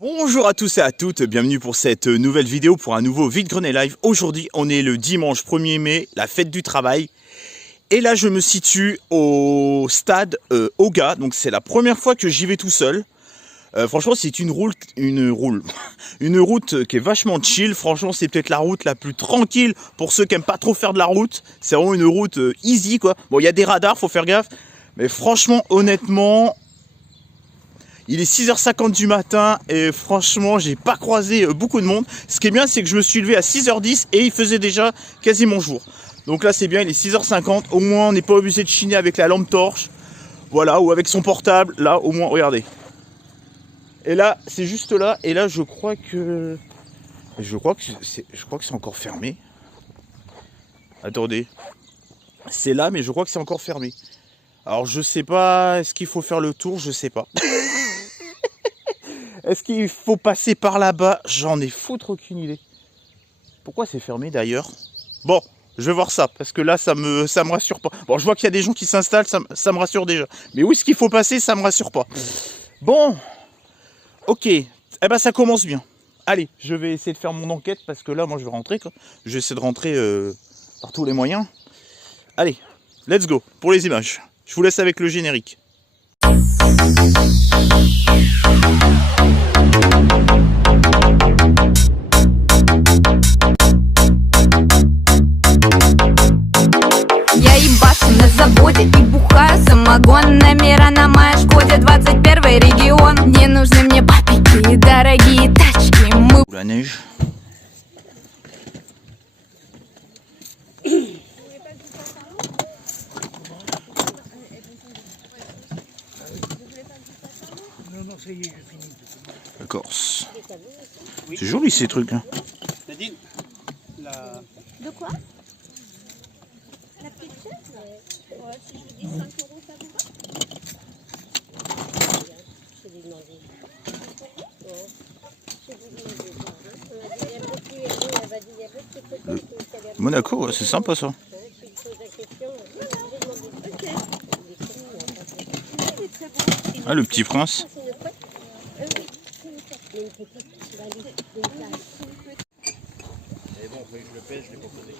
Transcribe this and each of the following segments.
Bonjour à tous et à toutes, bienvenue pour cette nouvelle vidéo pour un nouveau vide-grenier live. Aujourd'hui on est le dimanche 1er mai, la fête du travail. Et là je me situe au stade Oga, donc c'est la première fois que j'y vais tout seul. Franchement c'est une route qui est vachement chill. Franchement c'est peut-être la route la plus tranquille pour ceux qui aiment pas trop faire de la route. C'est vraiment une route easy quoi. Bon il y a des radars, faut faire gaffe. Mais franchement honnêtement... Il est 6h50 du matin et franchement, j'ai pas croisé beaucoup de monde. Ce qui est bien, c'est que je me suis levé à 6h10 et il faisait déjà quasiment jour. Donc là, c'est bien, il est 6h50. Au moins, on n'est pas obligé de chiner avec la lampe torche. Voilà, ou avec son portable. Là, au moins, regardez. Et là, c'est juste là. Et là, je crois que c'est encore fermé. Attendez. C'est là, mais je crois que c'est encore fermé. Alors, je sais pas. Est-ce qu'il faut faire le tour? Je sais pas. Est-ce qu'il faut passer par là-bas? J'en ai foutre aucune idée. Pourquoi c'est fermé d'ailleurs? Bon, je vais voir ça, parce que là, ça me rassure pas. Bon, je vois qu'il y a des gens qui s'installent, ça me rassure déjà. Mais où est-ce qu'il faut passer? Ça me rassure pas. Bon, ok. Eh ben, ça commence bien. Allez, je vais essayer de faire mon enquête, parce que là, moi, je vais rentrer, quoi. Je vais essayer de rentrer par tous les moyens. Allez, let's go, pour les images. Je vous laisse avec le générique. Я ебашу на заводе и бухаю самогон. Номера на моей Шкоде, 21 регион. Не нужны мне папики и дорогие тачки. Мы... La neige. La Corse. C'est joli ces trucs là. De quoi? La petite chaise? Ouais, si je vous dis 5 euros, ça vous va? Je vais lui demander. Ouais. Je vais lui demander. Elle m'a dit, il y a un petit héros, elle m'a dit, il y a un petit côté qui est allé à Monaco, ouais, c'est sympa ça. Je lui pose la question, je vais demander. Ok. Il est très beau. Ah, le petit prince. C'est une couette? Oui, c'est une couette. Mais une petite, tu vas aller de une place. Et bon, je le pèse, je l'ai pas posé.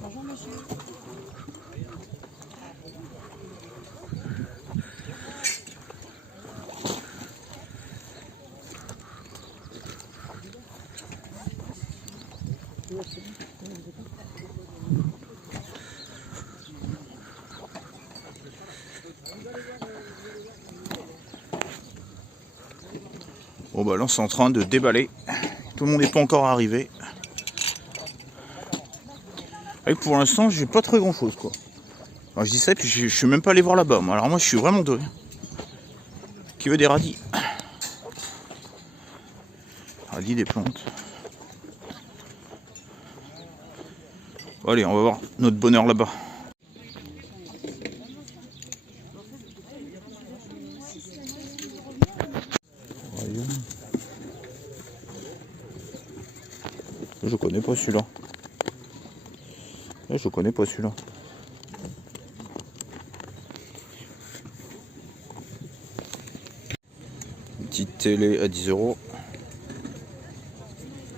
Bonjour monsieur. Bon bah là c'est en train de déballer. Tout le monde n'est pas encore arrivé. Et pour l'instant j'ai pas très grand chose quoi. Alors, je dis ça et puis je suis même pas allé voir là-bas. Alors moi je suis vraiment de... Qui veut des radis? Radis, des plantes. Bon, allez on va voir notre bonheur là-bas. Je connais pas celui-là. Je connais pas celui-là. Une petite télé à 10 euros.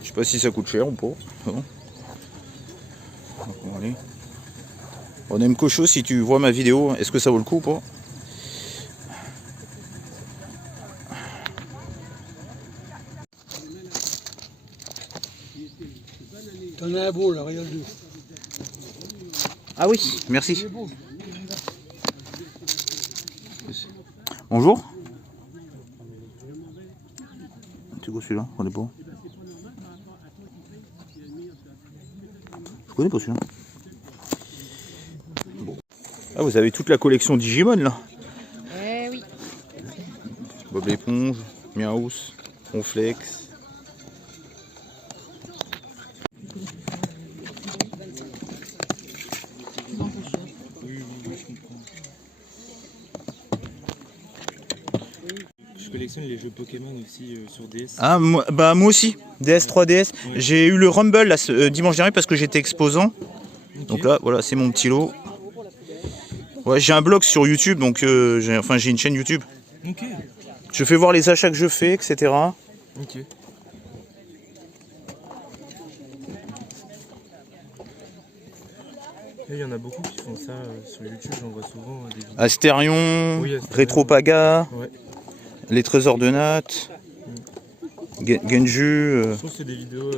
Je sais pas si ça coûte cher ou pas. Donc, on va aller. On aime Cocho, si tu vois ma vidéo, est-ce que ça vaut le coup ou pas? T'en as un beau là, regarde-le. Ah oui, merci. Bonjour. C'est quoi celui-là? On est pas. Je connais pas celui-là. Bon. Ah, vous avez toute la collection Digimon là. Eh oui. Bob l'éponge, Miaus, Ronflex. Je collectionne les jeux Pokémon aussi sur DS. Ah, moi aussi, DS, 3DS. Ouais. J'ai eu le Rumble là, dimanche dernier parce que j'étais exposant. Donc là, voilà, c'est mon petit lot. Ouais, j'ai un blog sur YouTube, donc j'ai une chaîne YouTube. Ok. Je fais voir les achats que je fais, etc. Ok. Il y en a beaucoup qui font ça sur YouTube, j'en vois souvent des vidéos. Astérion, Oui, Astérion. Rétropaga, Ouais. les trésors de Nat, Genju. Je trouve que c'est des vidéos,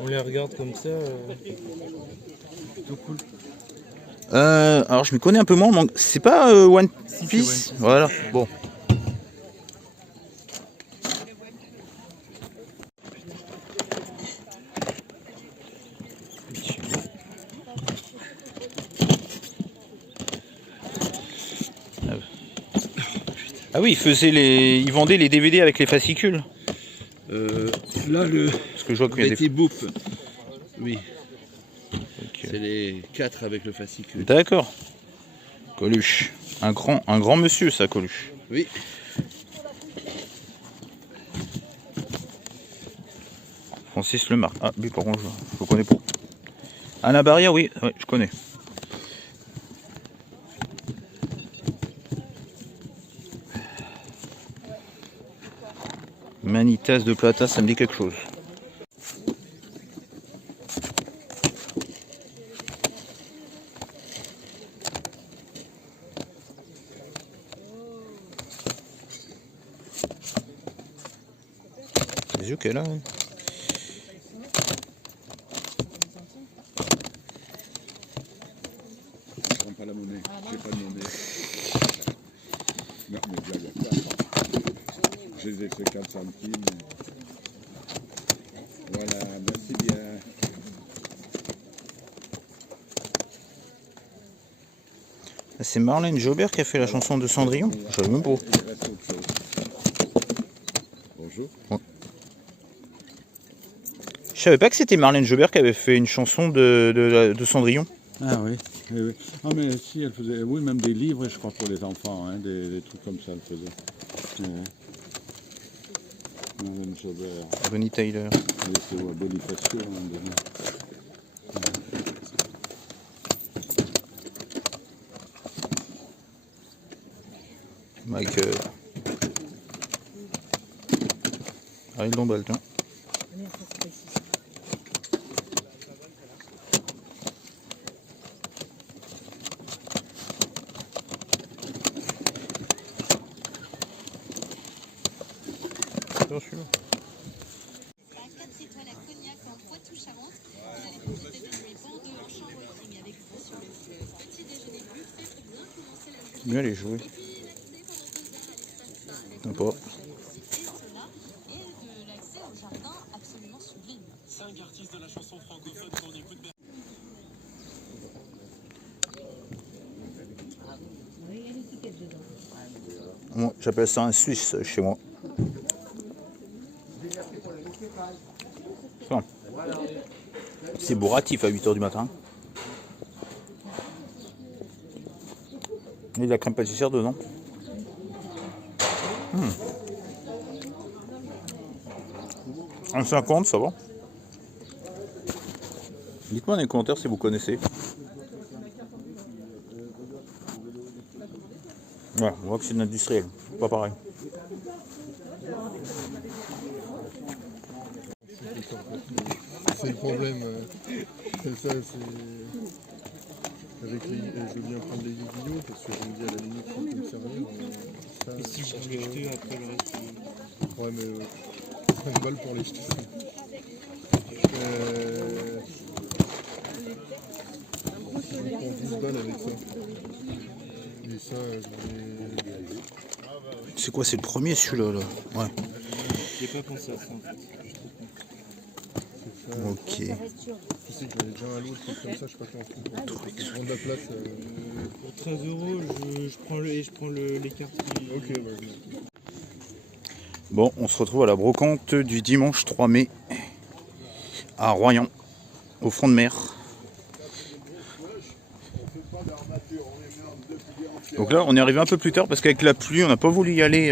on les regarde comme ça, plutôt cool. Alors je me connais un peu moins, mais c'est pas One Si, c'est Piece. One Piece. Voilà, bon. Ah oui, il vendait les DVD avec les fascicules. Là, le Parce que je vois qu'il y a des... Betty Boop, oui, Ok. c'est les 4 avec le fascicule. D'accord. Coluche. Un grand monsieur, ça, Coluche. Oui. Francis Lemarque. Ah, lui, par contre, je le connais pas. Anna Barrière, oui, ouais, je connais. Manitas de Plata, ça me dit quelque chose. Les yeux qu'elle a. Hein. Je prends pas la monnaie, j'ai pas de monnaie. Non, mais blague à part. Je les ai fait 4 centimes. Voilà, merci bien. C'est Marlène Jobert qui a fait la chanson de Cendrillon. Je savais même pas. Il reste autre chose. Bonjour. Je savais pas que c'était Marlène Jobert qui avait fait une chanson de Cendrillon. Ah oui, oui, oui. Ah mais si, elle faisait, oui, même des livres, je crois, pour les enfants, hein, des trucs comme ça, elle faisait. Madame Jobert, Bonnie Tyler. elle était au Bonifacio, à un moment donné. Michael. Ariel Dombal, tiens. Attends, celui-là. 4 étoiles à Cognac en Poitou-Charentes. Vous allez profiter de nuits Bordeaux en chambre king avec vous sur le petit déjeuner buffet pour bien commencer la journée. Bien les jouer. Et puis l'accès pendant 2 heures à l'espace spa avec Sympa. et cela et de l'accès au jardin absolument sublime. 5 artistes de la chanson francophone qu'on écoute bien. Moi, j'appelle ça un Suisse chez moi. Ça. C'est bourratif à 8 h du matin. Il y a de la crème pâtissière dedans. 1,50, ça va. Dites-moi dans les commentaires si vous connaissez. Ouais, on voit que c'est de l'industriel, pas pareil. C'est le problème, c'est ça, c'est... Avec les... Je veux bien prendre les vidéos parce que je me dis à la limite ça peut me servir. Ça, Et si je voulais jeter après le reste ouais mais 5 balles pour les jeter. Je prends 12 balles avec ça. Et ça, je vais... C'est quoi, c'est le premier celui-là là. Ouais. J'ai pas pensé à ça en fait. Ok. Je sais que j'en ai déjà un lot, truc comme ça, je sais pas comment on fait. Prendre la place. Pour 13 €, je prends les cartes. Ok, vas-y. Bon, on se retrouve à la brocante du dimanche 3 mai à Royan, au front de mer. Donc là, on est arrivé un peu plus tard parce qu'avec la pluie, on n'a pas voulu y aller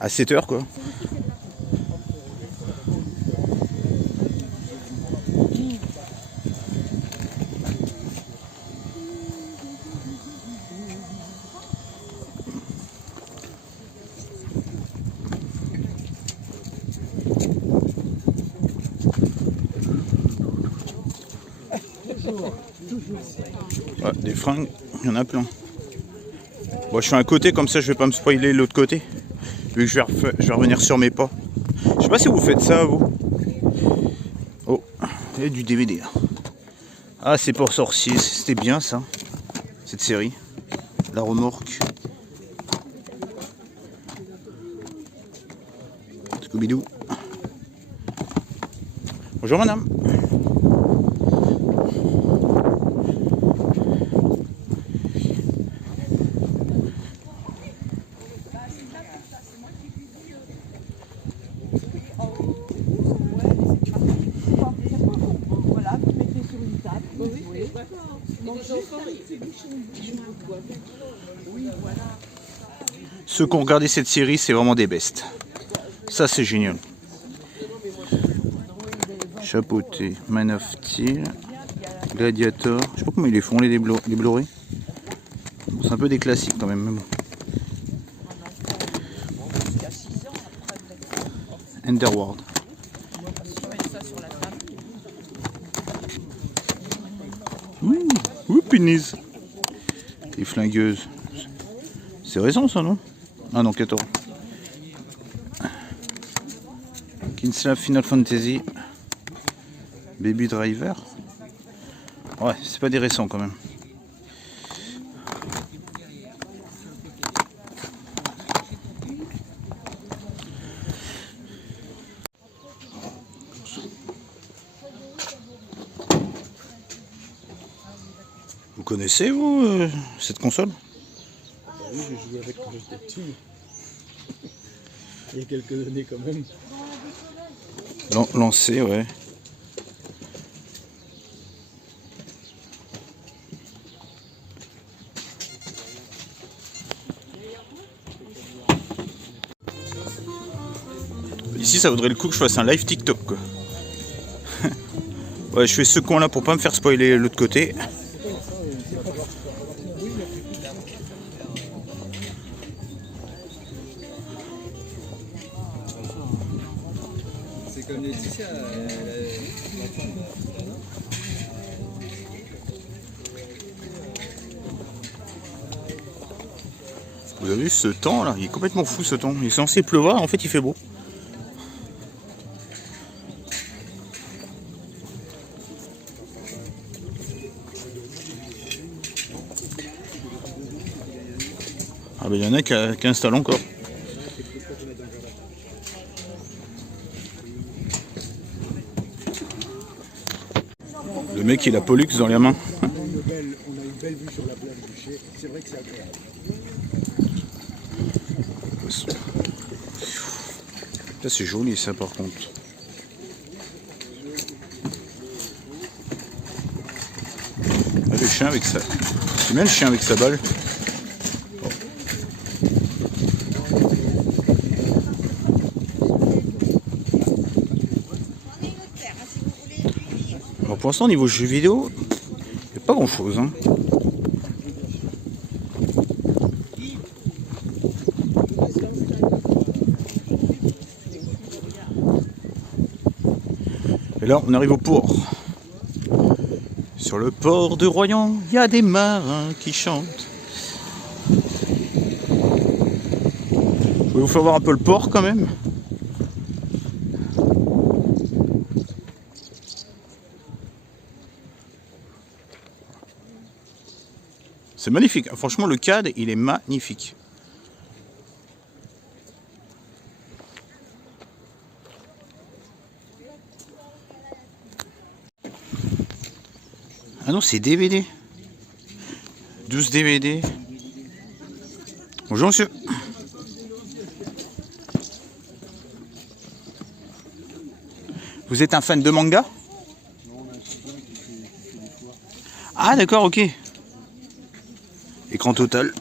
à 7 h quoi. Ouais, des fringues, il y en a plein. Bon, je suis à un côté, comme ça je vais pas me spoiler l'autre côté. Vu que je vais revenir sur mes pas. Je sais pas si vous faites ça, vous. Oh, il y a du DVD là. Ah, c'est pour sorciers, c'était bien ça. Cette série. La remorque. Scooby-Doo. Bonjour madame. Ceux qui ont regardé cette série, c'est vraiment des bestes. Ça, c'est génial. Chapeauté, Man of Steel, Gladiator. Je sais pas comment ils les font, les Blu-ray. Bon, c'est un peu des classiques quand même. Mais bon. Underworld. Ouh, punaise. Les flingueuses. C'est récent ça, non? Ah non, 14. Kinsler Final Fantasy. Baby Driver. Ouais, c'est pas des récents quand même. Vous connaissez, vous, cette console? Oui, j'ai joué avec quand j'étais petit. Il y a quelques années quand même. Lancé, ouais. Ici, ça vaudrait le coup que je fasse un live TikTok, quoi. Ouais, je fais ce coin là pour pas me faire spoiler l'autre côté. C'est comme Laetitia. Vous avez vu ce temps là? Il est complètement fou ce temps. Il est censé pleuvoir, en fait il fait beau. Ah ben il y en a qui installent encore. Le mec il a Pollux dans les mains. On a une belle vue sur la plage du Ché. C'est vrai que c'est agréable. Ça c'est joli ça par contre. Ah, le chien avec ça. C'est bien le chien avec sa balle. Alors pour l'instant au niveau jeux vidéo, il n'y a pas grand chose hein. Et là on arrive au port. Sur le port de Royan, il y a des marins qui chantent. Je vais vous faire voir un peu le port quand même. C'est magnifique, franchement le cadre il est magnifique. Ah non c'est DVD. 12 DVD. Bonjour monsieur. Vous êtes un fan de manga? Ah d'accord, ok. Écran total.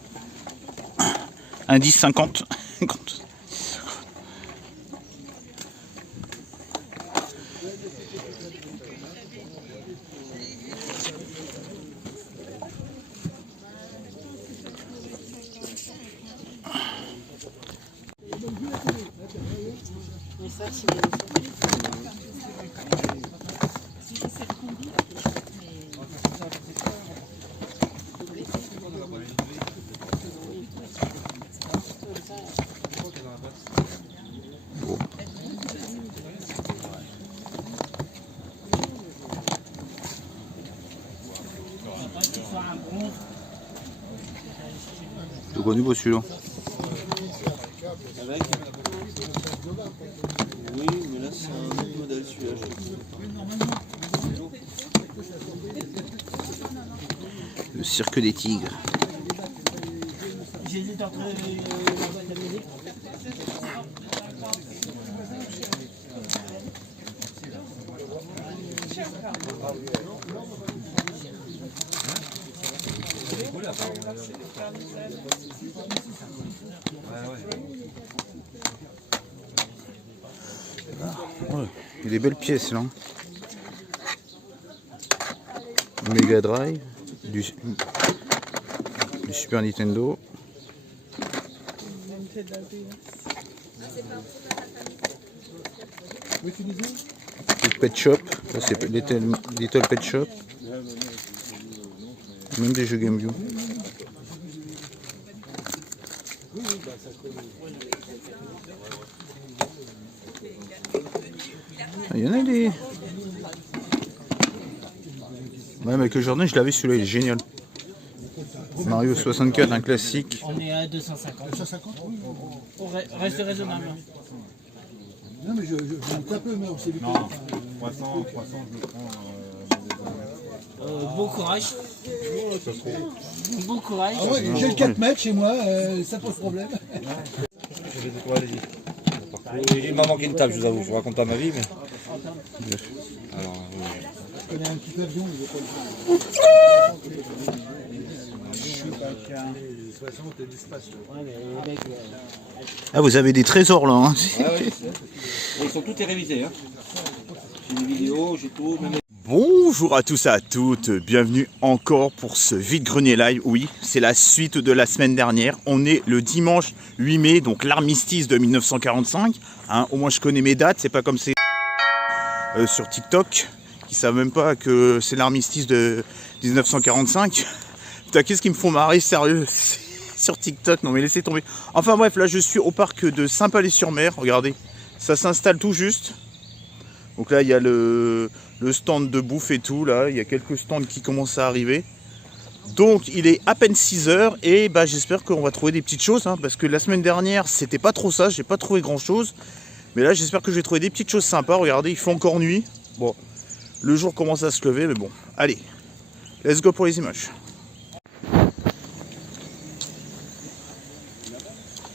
Indice 50. De quoi nouveau celui-là? Oui, mais là c'est un autre modèle celui-là. Le cirque des tigres. J'hésite entre la boîte à musique. Ouais, il y a des belles pièces là. Mega Drive, du Super Nintendo. Le Pet Shop, ça c'est Little Pet Shop. Même des jeux GameCube. Il y en a des... Ouais, mais que Jordan, je l'avais, celui-là, il est génial. Mario 64, un classique. On est à 250. 250, oui. Reste raisonnable. Non, mais je monte un peu, mais c'est du Non, 300, je le prends. Bon courage. Bon courage. Ah ouais, j'ai le 4 mètres chez moi, ça pose problème. Il m'a manqué une table, je vous avoue. Je vous raconte pas ma vie, mais. Alors, Je connais un petit avion, il veut pas le Ah, vous avez des trésors là. Hein. ils sont tous révisés. Hein. J'ai des vidéos, j'ai tout. Même... Bonjour à tous et à toutes, bienvenue encore pour ce vide-grenier live. Oui, c'est la suite de la semaine dernière. On est le dimanche 8 mai, donc l'armistice de 1945. Hein, au moins je connais mes dates, c'est pas comme c'est sur TikTok, qui savent même pas que c'est l'armistice de 1945. Putain, qu'est-ce qu'ils me font marrer, sérieux, sur TikTok, non mais laissez tomber. Enfin bref, là je suis au parc de Saint-Palais-sur-Mer, regardez, ça s'installe tout juste. Donc là il y a le stand de bouffe et tout, là il y a quelques stands qui commencent à arriver. Donc il est à peine 6 h et bah, j'espère qu'on va trouver des petites choses, hein, parce que la semaine dernière c'était pas trop ça, j'ai pas trouvé grand chose. Mais là j'espère que je vais trouver des petites choses sympas, regardez il fait encore nuit. Bon, le jour commence à se lever mais bon, allez, let's go pour les images.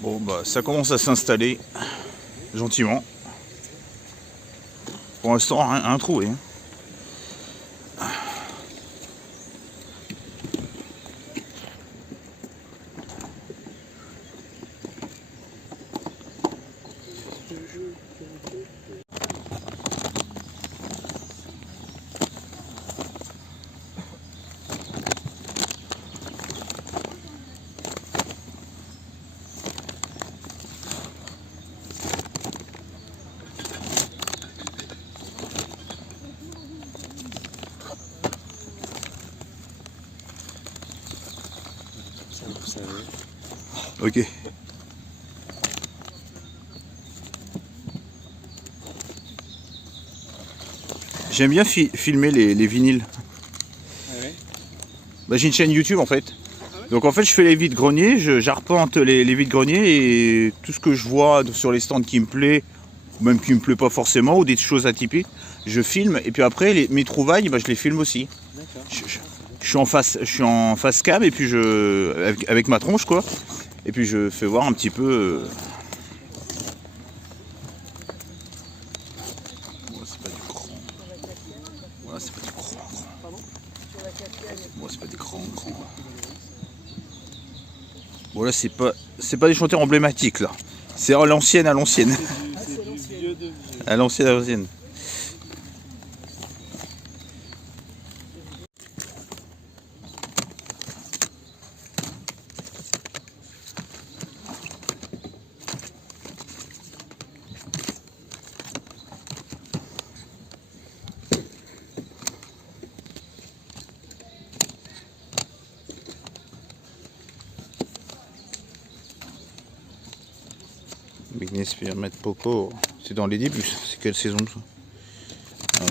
Bon bah ça commence à s'installer gentiment. Pour l'instant rien trouvé. Hein. Ok. J'aime bien filmer les vinyles. Ah ouais. Bah, j'ai une chaîne YouTube en fait. Donc en fait je fais les vides-greniers, j'arpente les vides-greniers et tout ce que je vois sur les stands qui me plaît, ou même qui me plaît pas forcément, ou des choses atypiques, je filme et puis après mes trouvailles, bah, je les filme aussi. Je suis en face cam et puis avec ma tronche quoi. Et puis je fais voir un petit peu. Bon, c'est pas du grand. Voilà, c'est pas du grand. Bon, c'est pas des grands. Bon là c'est pas des chanteurs emblématiques là. C'est à l'ancienne. À l'ancienne. Britney Spears, Matt Poco, c'est dans les débuts, c'est quelle saison ça? Ah ouais.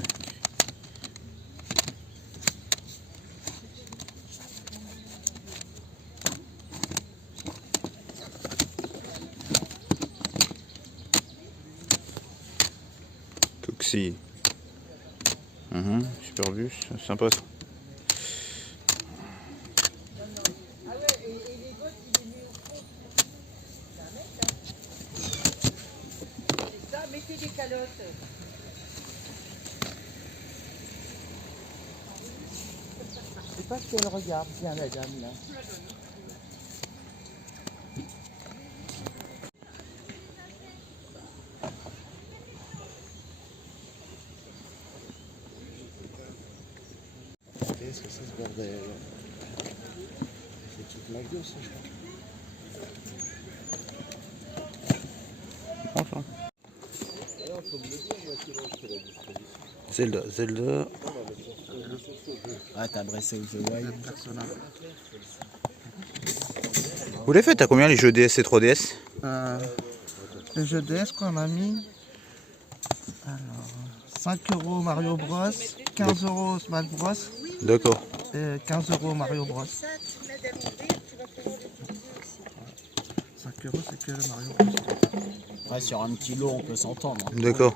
Roxy. Super bus, sympa ça. Mettez des calottes. Je sais pas ce qu'elle regarde bien, la dame, là. Qu'est-ce que c'est ce bordel? C'est toute ma gueule, ça, je crois. Zelda. Ah, t'as Breath of the Wild. Vous les faites à combien les jeux DS et 3DS? Le jeu DS qu'on a mis. Alors, 5 € Mario Bros, 15 € Smash Bros. D'accord. Et 15 € Mario Bros. 5 € c'est que le Mario Bros. Ouais, sur un petit lot on peut s'entendre. D'accord.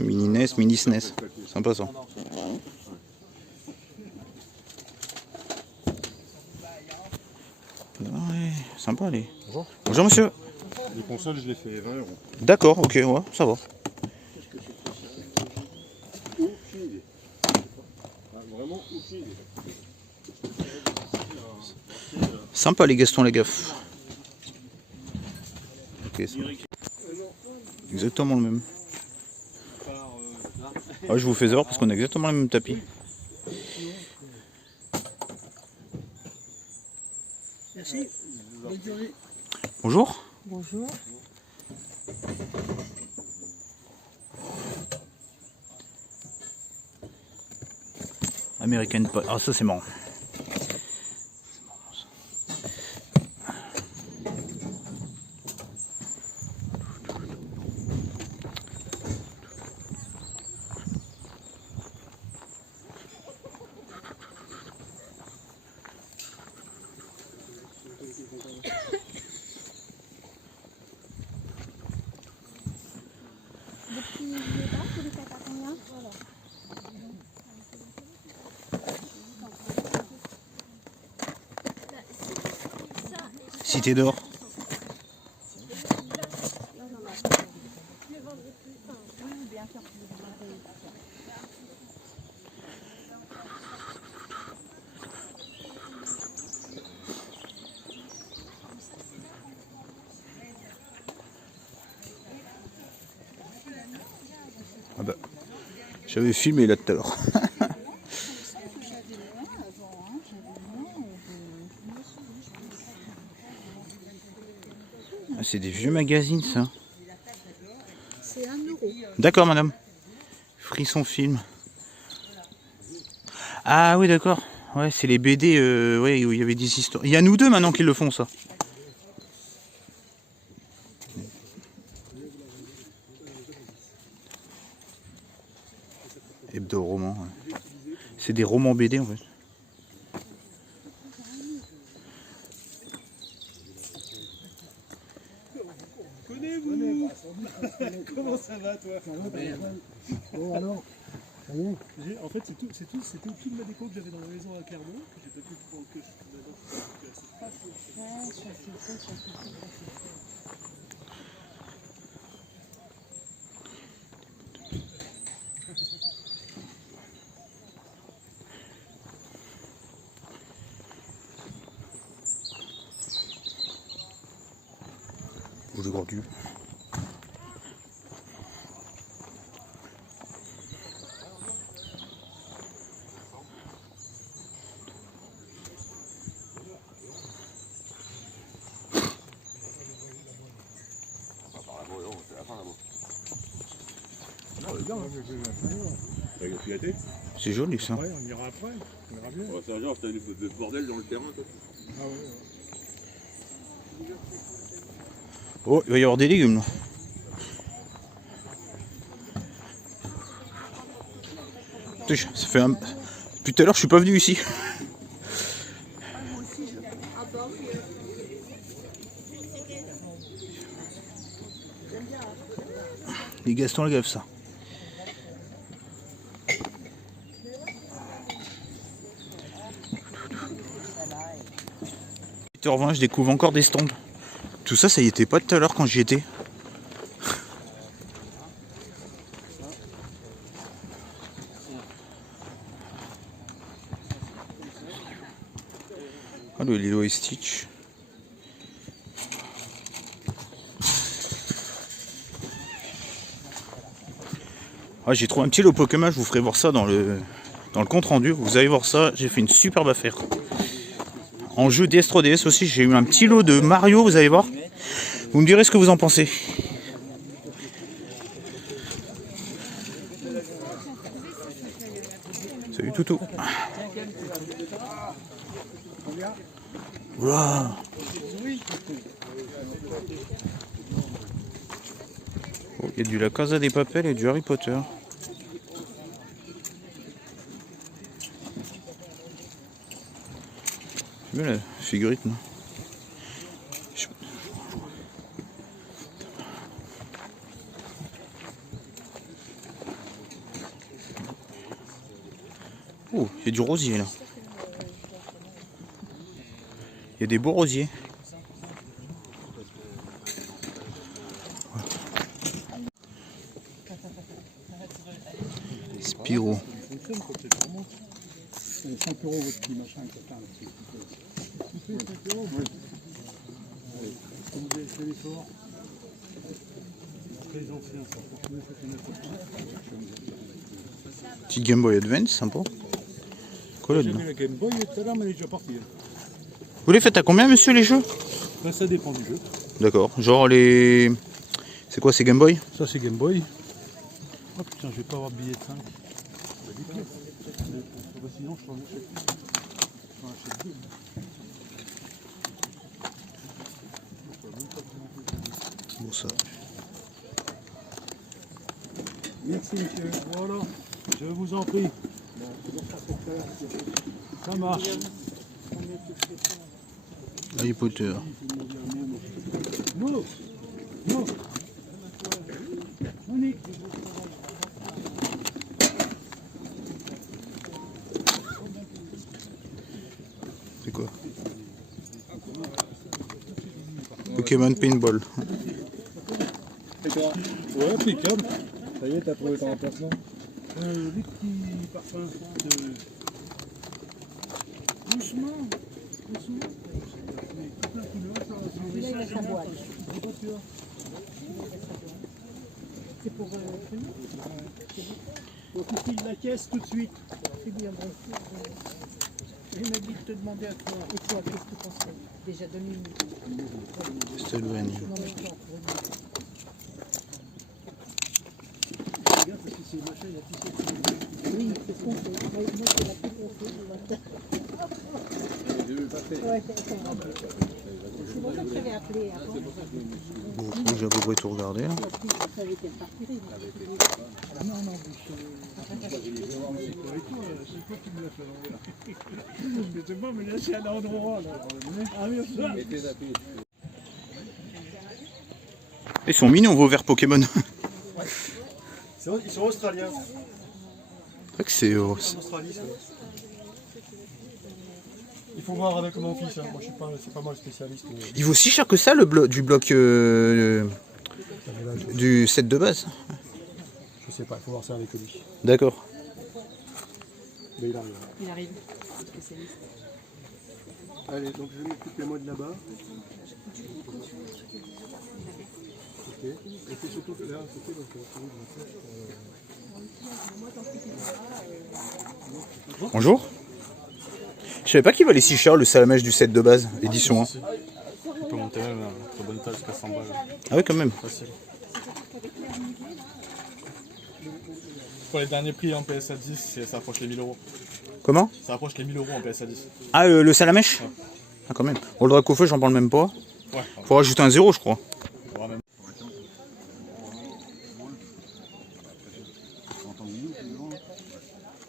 Mini NES, mini SNES. Sympa ça. Ouais, sympa les. Bonjour. Bonjour monsieur. Les consoles, je les fais 20 €. D'accord, ok, ouais, ça va. Aucune idée. Vraiment aucune idée. Sympa les Gaston les gaffes. Ok, ça. Exactement le même. Ah, je vous fais savoir parce qu'on a exactement le même tapis. Merci. Bonne journée. Bonjour. Bonjour. American Pie. Ah, ça c'est marrant. Cité d'or. Ah bah, j'avais filmé là tout à l'heure. Ah, c'est des vieux magazines ça. C'est 1 €. D'accord madame. Frisson film. Ah oui d'accord. Ouais c'est les BD ouais, où il y avait des histoires. Il y a nous deux maintenant qui le font ça. Hebdo-roman. Ouais. C'est des romans BD en fait. Connais-vous? Comment ça va, toi? Bon, alors, ça y est. En fait, c'était tout de ma déco que j'avais dans la maison à Clermont, que j'ai pas pu prendre, que Ou le gordu. C'est joli ça. Ouais, on ira après. On ira bien. On va faire genre, t'as des bordel dans le terrain, toi. Ah ouais. Oh, il va y avoir des légumes là. Putain, ça fait un... Depuis tout à l'heure, je suis pas venu ici. Les Gaston Lagaffe, ça. À 8h20, je découvre encore des stands. Tout ça, ça y était pas tout à l'heure quand j'y étais. Oh, le Lilo et Stitch. Ah, j'ai trouvé un petit lot Pokémon, je vous ferai voir ça dans le compte rendu. Vous allez voir ça, j'ai fait une superbe affaire. En jeu DS 3DS aussi, j'ai eu un petit lot de Mario, vous allez voir. Vous me direz ce que vous en pensez. Salut Toutou. Wow. Oh, il y a du La Casa des Papel et du Harry Potter. C'est bien la figurine, non? Oh, il y a du rosier là. Il y a des beaux rosiers. Spiro. 5 € votre petit machin, etc. Comme vous avez fait l'effort, très ancien, ça Petit Game Boy Advance, sympa. Quoi J'ai là-dedans? vu la Game Boy tout à l'heure, mais elle est déjà partie. Vous les faites à combien, monsieur, les jeux? Ben, ça dépend du jeu. D'accord. Genre les... C'est quoi, c'est Game Boy? Ça, c'est Game Boy. Oh putain, je vais pas avoir de billet de 5. Sinon, je t'en achète. J'en achète deux. Bon, ça. Merci, monsieur. Voilà. Je vous en prie. Ça marche. Harry Potter. Non. Non. Monique. C'est quoi? Pokémon Paintball. Et toi? Ouais, impeccable. Ça y est, t'as trouvé ton remplacement? Les petits parfums de... Doucement. Doucement. Là, il a sa boîte. C'est pour Faut qu'il file la caisse tout de suite. c'est bien bon. Il m'a dit de te demander à toi. Et toi, qu'est-ce que tu pensais? Déjà 2 minutes. Castlevania. Non, mais toi, pour une... Regarde, parce que c'est machin, la petite. Oui, c'est ce qu'on fait. Moi, c'est la plus qu'on fait le matin. Ouais, c'est pour ça que j'avais appelé avant. Bon, je crois que j'ai à peu près tout regardé. Hein. Ça avait été reparti. Non, non, c'est toi qui me l'as fait l'envers. Mais c'est pas, mais là, c'est à l'endroit. Ah, oui, ça. Ils sont mignons vos verres Pokémon. Ils sont australiens. C'est vrai que c'est... En Australie, ça. Il faut voir avec mon fils, hein. Moi je suis pas, c'est pas moi le spécialiste. Il vaut si cher que ça le du bloc du set de base? Je sais pas, il faut voir ça avec lui. D'accord. Mais il arrive. Il arrive, spécialiste. Allez, donc je vais m'occuper moi de là-bas. Ok. Et c'est surtout que là, c'était donc Bonjour. Je savais pas qu'il valait si cher le salamèche du set de base, édition 1. On peut monter même à très bonne taille jusqu'à 100 balles. Ah ouais, quand même. Facile. Pour les derniers prix en PSA 10, ça approche les 1000 €. Comment? Ça approche les 1000 € en PSA 10. Ah, le salamèche? Ouais. Ah, quand même. Bon, le Dracofeu, j'en parle même pas. Ouais. Faut rajouter un 0, je crois. Ouais, même.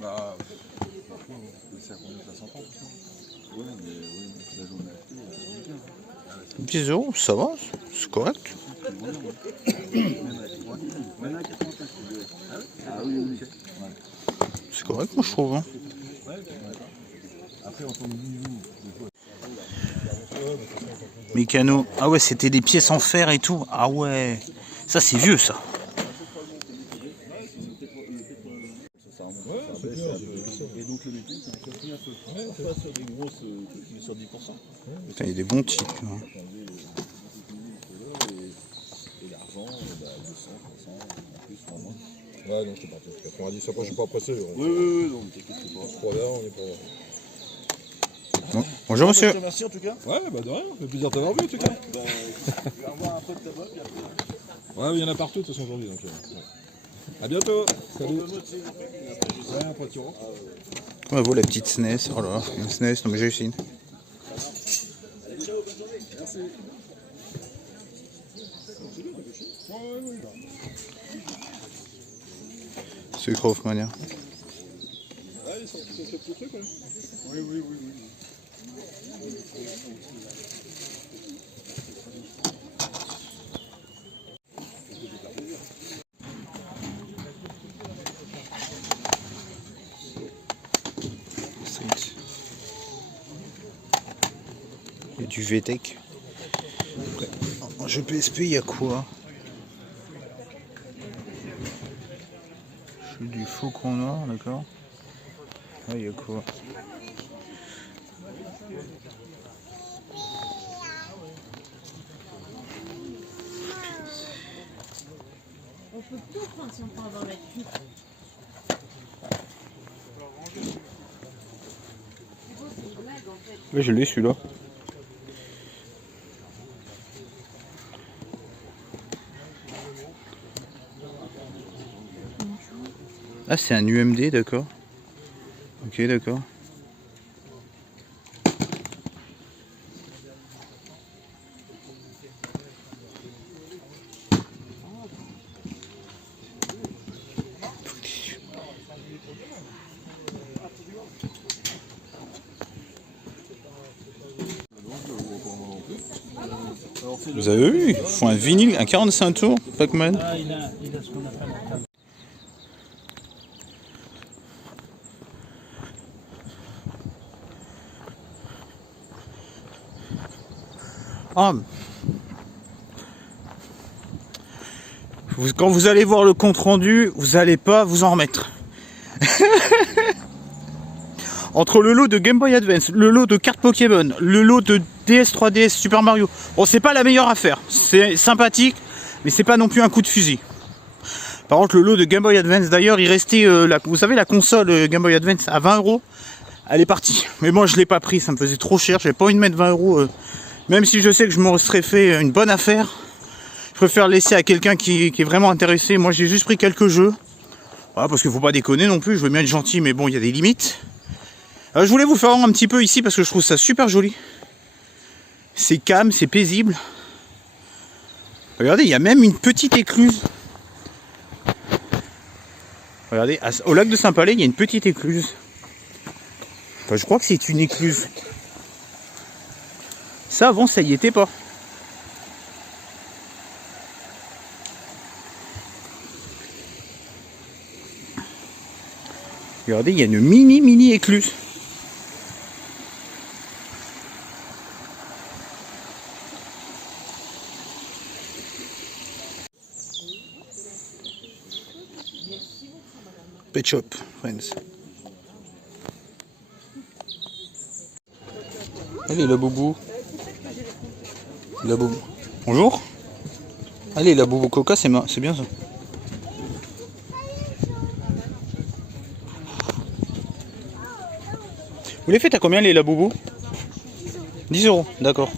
Bah, c'est à combien ça s'entend? Ouais, mais oui, la journée achetée, 10 euros, ça va, c'est correct. correct, moi je trouve. Hein. Mécano. Ah ouais, c'était des pièces en fer et tout. Ah ouais. Ça, c'est vieux, ça. Et donc le béton, c'est encore plus un peu. C'est pas sur des grosses trucs, mais sur 10%. Putain, il y a des bons types. Hein. Et l'argent, 200, 300, en plus, en moins. Ouais, non, je t'ai parti. 90, après, je suis pas pressé. Oui, non, t'inquiète pas. On se croit là, on est pas là. Bon. Bonjour, monsieur. Merci en tout cas. Ouais, bah de rien, ça fait plaisir de t'avoir vu en tout cas. Je vais revoir un peu de tabac, puis après. Ouais, il y en a partout de toute façon aujourd'hui. Donc, ouais. À bientôt. Salut. Ouais, un poiturant. Comment elle vaut la petite SNES? Oh là là, une SNES, non mais j'hallucine. Sucre Hoffmania. Ouais, ils sont quelques trucs, hein. Oui. Il y a du VTech. En jeu PSP, il y a quoi? Du faucon noir, d'accord. Ah, il y a quoi? On peut tout prendre si on prend dans la cuve. Oui, je l'ai celui-là. Ah, c'est un UMD, d'accord. Ok, d'accord. Vous avez vu, ils font un vinyle, un 45 tours, Pac-Man. Ah, il a ce qu'on appelle un câble. Ah. Quand vous allez voir le compte rendu, vous n'allez pas vous en remettre. Entre le lot de Game Boy Advance, le lot de cartes Pokémon, le lot de DS, 3DS, Super Mario, bon, c'est pas la meilleure affaire. C'est sympathique, mais c'est pas non plus un coup de fusil. Par contre, le lot de Game Boy Advance, d'ailleurs, il restait, vous savez, la console Game Boy Advance à 20 €, elle est partie. Mais moi, je l'ai pas pris, ça me faisait trop cher. J'avais pas envie de mettre 20 €, même si je sais que je me serais fait une bonne affaire. Je préfère laisser à quelqu'un qui est vraiment intéressé. Moi, j'ai juste pris quelques jeux. Voilà, parce qu'il faut pas déconner non plus. Je veux bien être gentil, mais bon, il y a des limites. Je voulais vous faire un petit peu ici parce que je trouve ça super joli. C'est calme, c'est paisible. Regardez, il y a même une petite écluse. Regardez, au lac de Saint-Palais, il y a une petite écluse. Enfin, je crois que c'est une écluse. Ça, avant, ça y était pas. Regardez, il y a une mini écluse. Pet Shop, Friends. Allez, la boubou. La boubou. Bonjour. Allez, la boubou coca, c'est bien ça. Vous les faites à combien les Laboubou? 10 €, d'accord.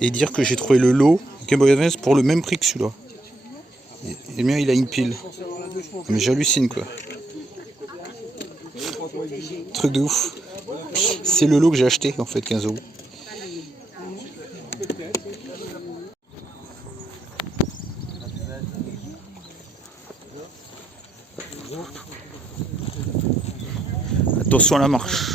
Et dire que j'ai trouvé le lot Game Boy Advance pour le même prix que celui-là. Et le mien il a une pile. Mais j'hallucine quoi. Truc de ouf. C'est le lot que j'ai acheté en fait, 15 €. Attention à la marche.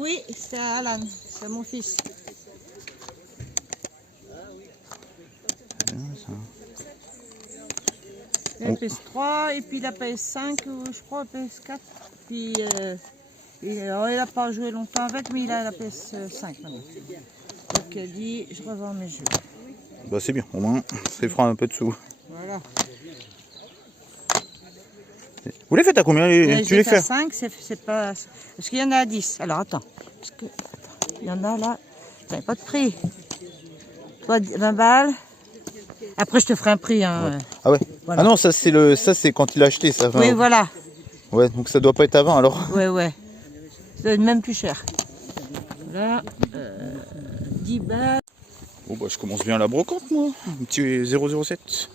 Oui, c'est à Alan, c'est mon fils. La PS3 et puis la PS5, je crois, la PS4. Puis il n'a pas joué longtemps avec, mais il a la PS5 maintenant. Donc il dit, je revends mes jeux. Bah c'est bien, au moins ça fera un peu de sous. Voilà. Vous les faites à combien tu les fais à 5, c'est pas... Parce qu'il y en a à 10. Alors attends. Parce que... Il y en a là. Ça n'a pas de prix. Toi, 20 balles. Après, je te ferai un prix. Hein. Ouais. Ah ouais. Voilà. Ah non, ça c'est quand il a acheté ça. Oui, voilà. Ouais, donc ça doit pas être à 20 alors. Ouais, ouais. Ça doit être même plus cher. Là, 10 balles. Bon bah je commence bien la brocante moi. Un petit 007.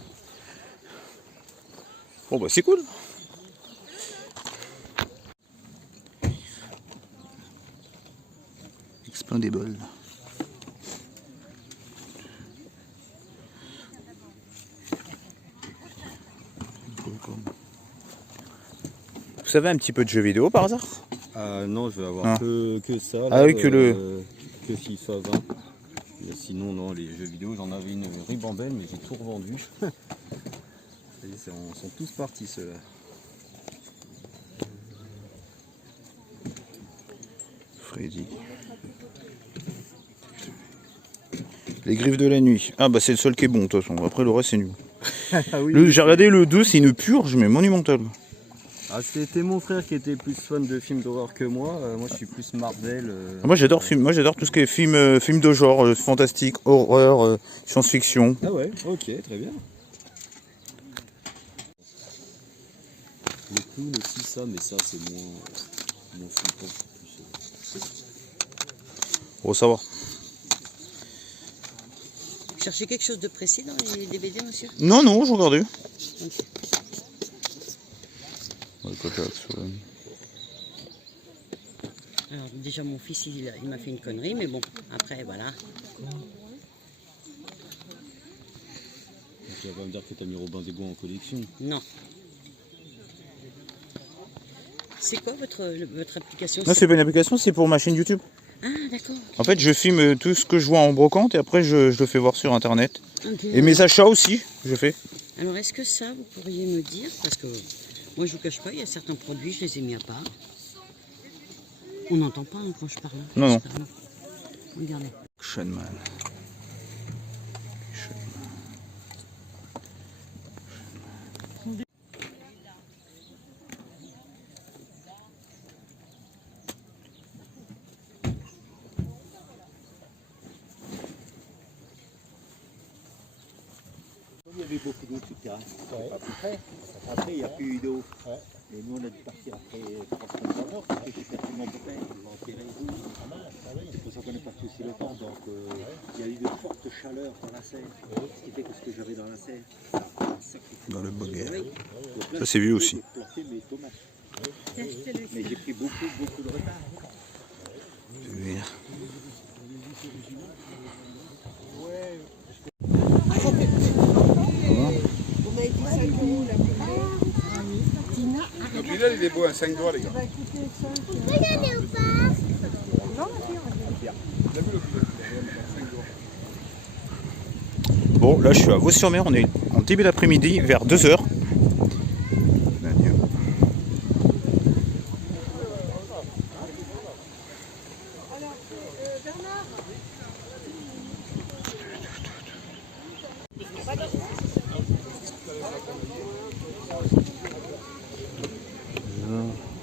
Bon bah c'est cool. Expandable. Vous savez un petit peu de jeux vidéo par hasard? Non, je vais avoir que ça. Là, ah oui, que FIFA 20. Et sinon, non, les jeux vidéo, j'en avais une ribambelle, mais j'ai tout revendu. Ils sont tous partis ceux-là. Freddy. Les griffes de la nuit. Ah bah c'est le seul qui est bon de toute façon. Après le reste c'est nul. Ah oui, j'ai regardé le 2, c'est une purge mais monumentale. Ah, c'était mon frère qui était plus fan de films d'horreur que moi. Moi je suis plus Marvel. Moi j'adore tout ce qui est film de genre, fantastique, horreur, science-fiction. Ah ouais, ok, très bien. Le clown aussi ça, mais ça c'est moins flippant. Bon, ça va. Vous cherchez quelque chose de précis dans les DVD, monsieur? Non, non, j'ai regardé. Okay. Alors déjà mon fils il m'a fait une connerie, mais bon, après voilà. Tu vas pas me dire que tu as mis Robin des Bois en collection? Non. C'est quoi votre application? Non, c'est pas une application, c'est pour ma chaîne YouTube. Ah, d'accord. En fait, je filme tout ce que je vois en brocante et après je le fais voir sur internet. Okay. Et mes achats aussi, je fais. Alors, est-ce que ça, vous pourriez me dire, parce que moi je vous cache pas, il y a certains produits, je les ai mis à part. On n'entend pas hein, quand je parle. Non, non. Regardez. Shunman. Il y avait beaucoup d'eau sur le terrain. Après, il n'y a plus eu d'eau. Et nous, on a dû partir après 3 semaines d'abord parce que j'ai perdu mon copain, ils l'ont enterré. C'est pour ça qu'on est parti aussi longtemps. Donc, il y a eu de fortes chaleurs dans la serre. Ce qui fait que ce que j'avais dans la serre, dans le boguer. Ça, c'est vieux aussi. Mais j'ai pris beaucoup de retard. On m'a dit 5 € la le tunnel il est beau à 5 doigts les gars. On peut y aller ou pas? Non, bon, là je suis à Vaux-sur-Mer, on est en début d'après-midi, vers 2 h.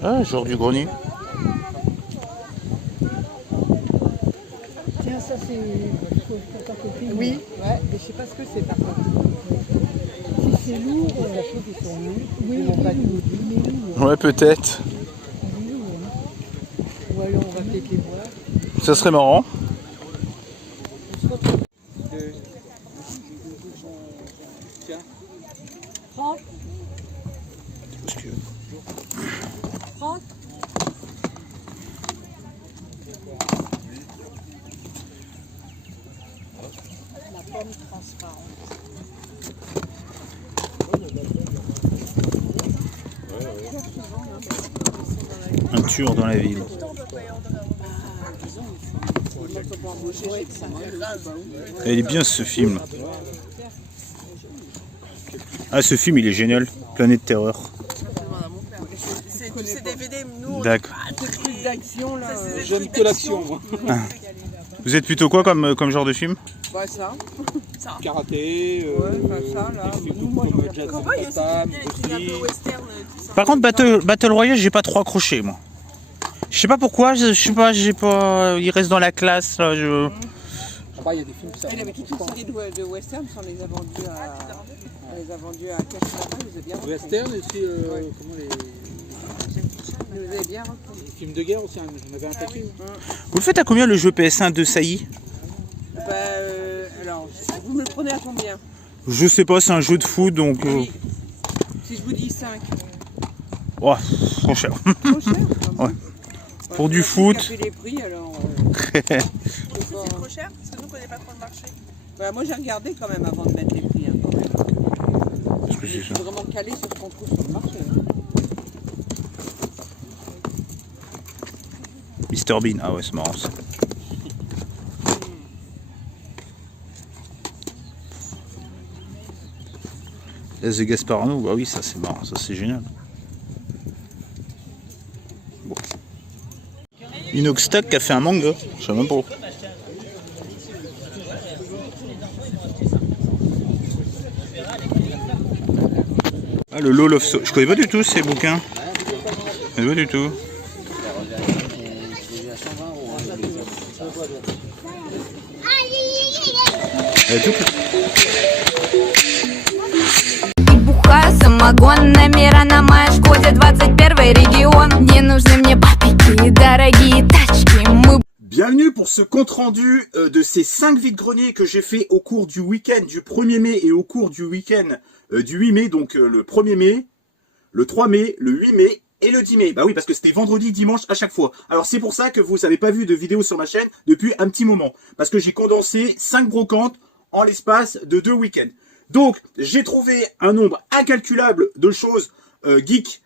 Ah, genre du grenier. Tiens, ça c'est pour ta copine. Oui, ouais, mais je sais pas ce que c'est par contre. Si c'est lourd, la chose ils sont lourds. Oui, oui. Ouais, peut-être. Ou alors on va peut-être les voir. Ça serait marrant. Tiens. 30. 30. La pomme transparente. Un tour dans la ville. Elle est bien ce film. Ah, ce film il est génial. Planète Terreur. C'est DVD, nous, d'accord. des trucs d'action là. J'aime que l'action, moi. Ah. Vous êtes plutôt quoi comme genre de film? Bah ça. Karaté, ça là. nous, moi, Cowboy aussi, un peu western, tout ça. Par contre, Battle Royale, j'ai pas trop accroché, moi. Je sais pas pourquoi, je sais pas, j'ai pas. Il reste dans la classe, là, je. Ah bah, il y a des films ça. Il avait toute une série de western, on les a vendus à Cash là-bas, ils avaient bien repris. Western aussi, comment les. Ils nous avaient bien repris. Les films de guerre aussi, j'en avais un paquet. Vous le faites à combien le jeu PS1 de Sailly? Bah, alors, vous me le prenez à combien? Je sais pas, c'est un jeu de foot, donc. Si je vous dis 5. Oh, trop cher. Trop cher? Ouais. Pour du foot. Les prix, alors, c'est trop cher parce que nous on connaît pas trop le marché. Bah, moi j'ai regardé quand même avant de mettre les prix. Hein, quand même. Parce que Je suis vraiment calé sur ce qu'on trouve sur le marché. Hein. Mr Bean, ah ouais, c'est marrant ça. Les The Gasparano, bah oui, ça c'est marrant, ça c'est génial. Bon. Inoxtag qui a fait un manga, je sais même pas. Ah, le Law of So, je connais pas du tout ces bouquins. Je connais pas du tout. Бухаю самогон, номера на моей Шкоде 21 регион. Не нужны мне папики, дорогие тачки. Мы... Bienvenue pour ce compte-rendu de ces 5 vides-greniers que j'ai fait au cours du week-end du 1er mai et au cours du week-end du 8 mai, donc le 1er mai, le 3 mai, le 8 mai et le 10 mai. Bah oui, parce que c'était vendredi, dimanche à chaque fois. Alors c'est pour ça que vous n'avez pas vu de vidéo sur ma chaîne depuis un petit moment. Parce que j'ai condensé 5 brocantes en l'espace de 2 week-ends. Donc j'ai trouvé un nombre incalculable de choses geek,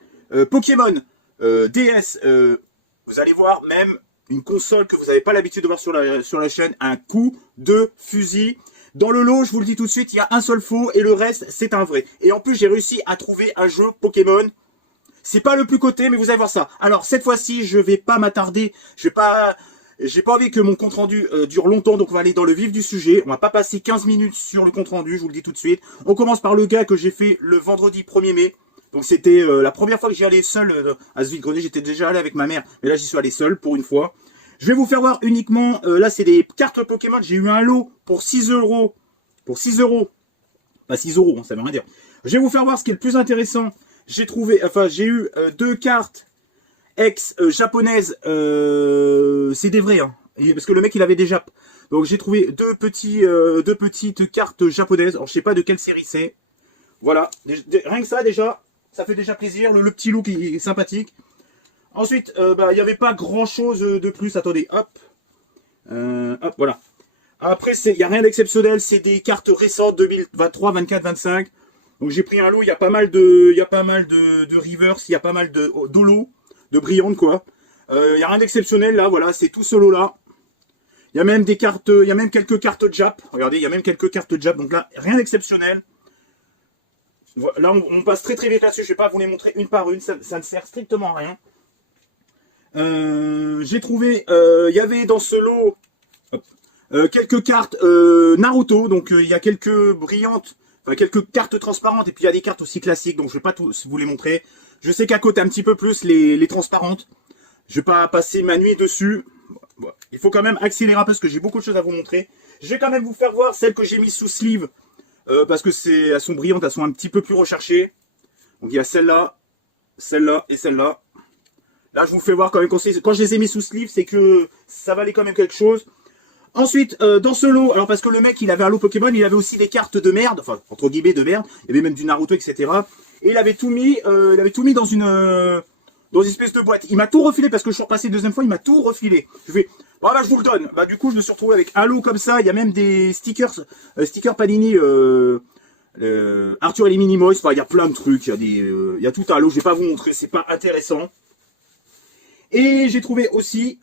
Pokémon, DS, vous allez voir même une console que vous n'avez pas l'habitude de voir sur la chaîne, un coup de fusil. Dans le lot, je vous le dis tout de suite, il y a un seul faux et le reste c'est un vrai. Et en plus j'ai réussi à trouver un jeu Pokémon. C'est pas le plus coté, mais vous allez voir ça. Alors cette fois-ci, je vais pas m'attarder, j'ai pas envie que mon compte rendu dure longtemps, donc on va aller dans le vif du sujet. On va pas passer 15 minutes sur le compte rendu, je vous le dis tout de suite. On commence par le gars que j'ai fait le vendredi 1er mai. Donc c'était la première fois que j'y allais seul à ce vide-grenier. J'étais déjà allé avec ma mère, mais là j'y suis allé seul pour une fois. Je vais vous faire voir uniquement, là c'est des cartes Pokémon. J'ai eu un lot pour 6 €. Pour 6 €. Pas 6 €, hein, ça veut rien dire. Je vais vous faire voir ce qui est le plus intéressant. J'ai eu 2 cartes japonaises. C'est des vrais, hein, parce que le mec il avait des Jap. Donc j'ai trouvé deux petites cartes japonaises. Alors je sais pas de quelle série c'est. Voilà, rien que ça déjà, ça fait déjà plaisir. Le petit look est sympathique. Ensuite, il n'y avait pas grand chose de plus. Attendez, hop, hop, voilà. Après, il n'y a rien d'exceptionnel. C'est des cartes récentes 2023, 24, 25. Donc j'ai pris un lot. Il y a pas mal de reverse, il y a pas mal d'holo, de brillantes quoi. Il n'y a rien d'exceptionnel là. Voilà, c'est tout ce lot là. Il y a même des cartes, il y a même quelques cartes Jap. Regardez, il y a même quelques cartes Jap. Donc là, rien d'exceptionnel. Là, on passe très très vite là-dessus. Je vais pas vous les montrer une par une. Ça ne sert strictement à rien. J'ai trouvé, il y avait dans ce lot quelques cartes Naruto. Donc il y a quelques brillantes, enfin quelques cartes transparentes. Et puis il y a des cartes aussi classiques. Donc je vais pas tous vous les montrer. Je sais qu'à côté un petit peu plus les transparentes. Je vais pas passer ma nuit dessus. Bon, il faut quand même accélérer parce que j'ai beaucoup de choses à vous montrer. Je vais quand même vous faire voir celles que j'ai mis sous sleeve. Parce que elles sont brillantes, elles sont un petit peu plus recherchées. Donc il y a celle-là, celle-là et celle-là. Là je vous fais voir quand même quand je les ai mis sous sleeve, c'est que ça valait quand même quelque chose. Ensuite, dans ce lot, alors parce que le mec il avait un lot Pokémon, il avait aussi des cartes de merde, enfin entre guillemets de merde, il y avait même du Naruto, etc. Et il avait tout mis dans une espèce de boîte. Il m'a tout refilé parce que je suis repassé deuxième fois, il m'a tout refilé. Je vais, bon, bah, je vous le donne. Bah, du coup, je me suis retrouvé avec un lot comme ça. Il y a même des stickers Panini, Arthur et les Minimoys. Enfin, il y a plein de trucs. Il y a tout un lot. Je vais pas vous montrer, c'est pas intéressant. Et j'ai trouvé aussi,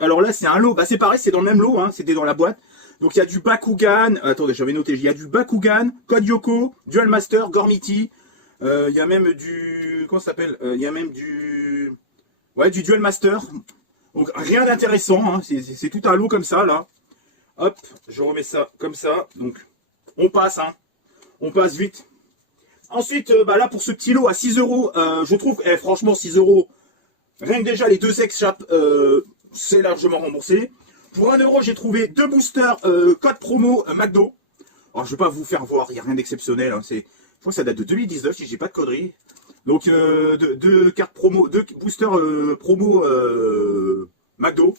alors là c'est un lot, bah c'est pareil, c'est dans le même lot, hein, c'était dans la boîte. Donc il y a du Bakugan, attendez, j'avais noté, il y a du Bakugan, Code Yoko, Duel Master, Gormiti, il y a même du, comment ça s'appelle, il y a même du, ouais, du Duel Master. Donc rien d'intéressant, hein, c'est tout un lot comme ça là. Hop, je remets ça comme ça, donc on passe, hein, on passe vite. Ensuite, bah là pour ce petit lot à 6 €, je trouve, franchement 6 €, rien que déjà les 2 ex-chaps, c'est largement remboursé. Pour 1 €, j'ai trouvé 2 boosters code promo McDo. Alors je vais pas vous faire voir, il n'y a rien d'exceptionnel, hein, je crois que ça date de 2019 si j'ai pas de conneries. Donc deux cartes promo, 2 boosters promo McDo.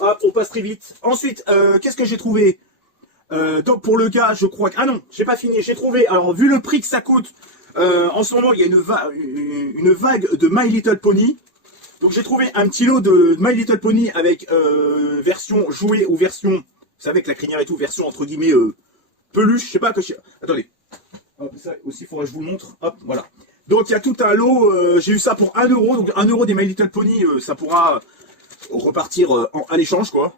Hop, on passe très vite. Ensuite, qu'est-ce que j'ai trouvé? Donc pour le gars, je crois que... Ah non, j'ai pas fini, j'ai trouvé... Alors vu le prix que ça coûte, en ce moment il y a une vague de My Little Pony. Donc j'ai trouvé un petit lot de My Little Pony avec version jouée ou version... Vous savez, avec la crinière et tout, version entre guillemets peluche, je sais pas que... Attendez. Hop, ça aussi, il faudrait que je vous le montre. Hop, voilà. Donc il y a tout un lot, j'ai eu ça pour 1 €. Donc 1 € des My Little Pony, ça pourra repartir à l'échange, quoi.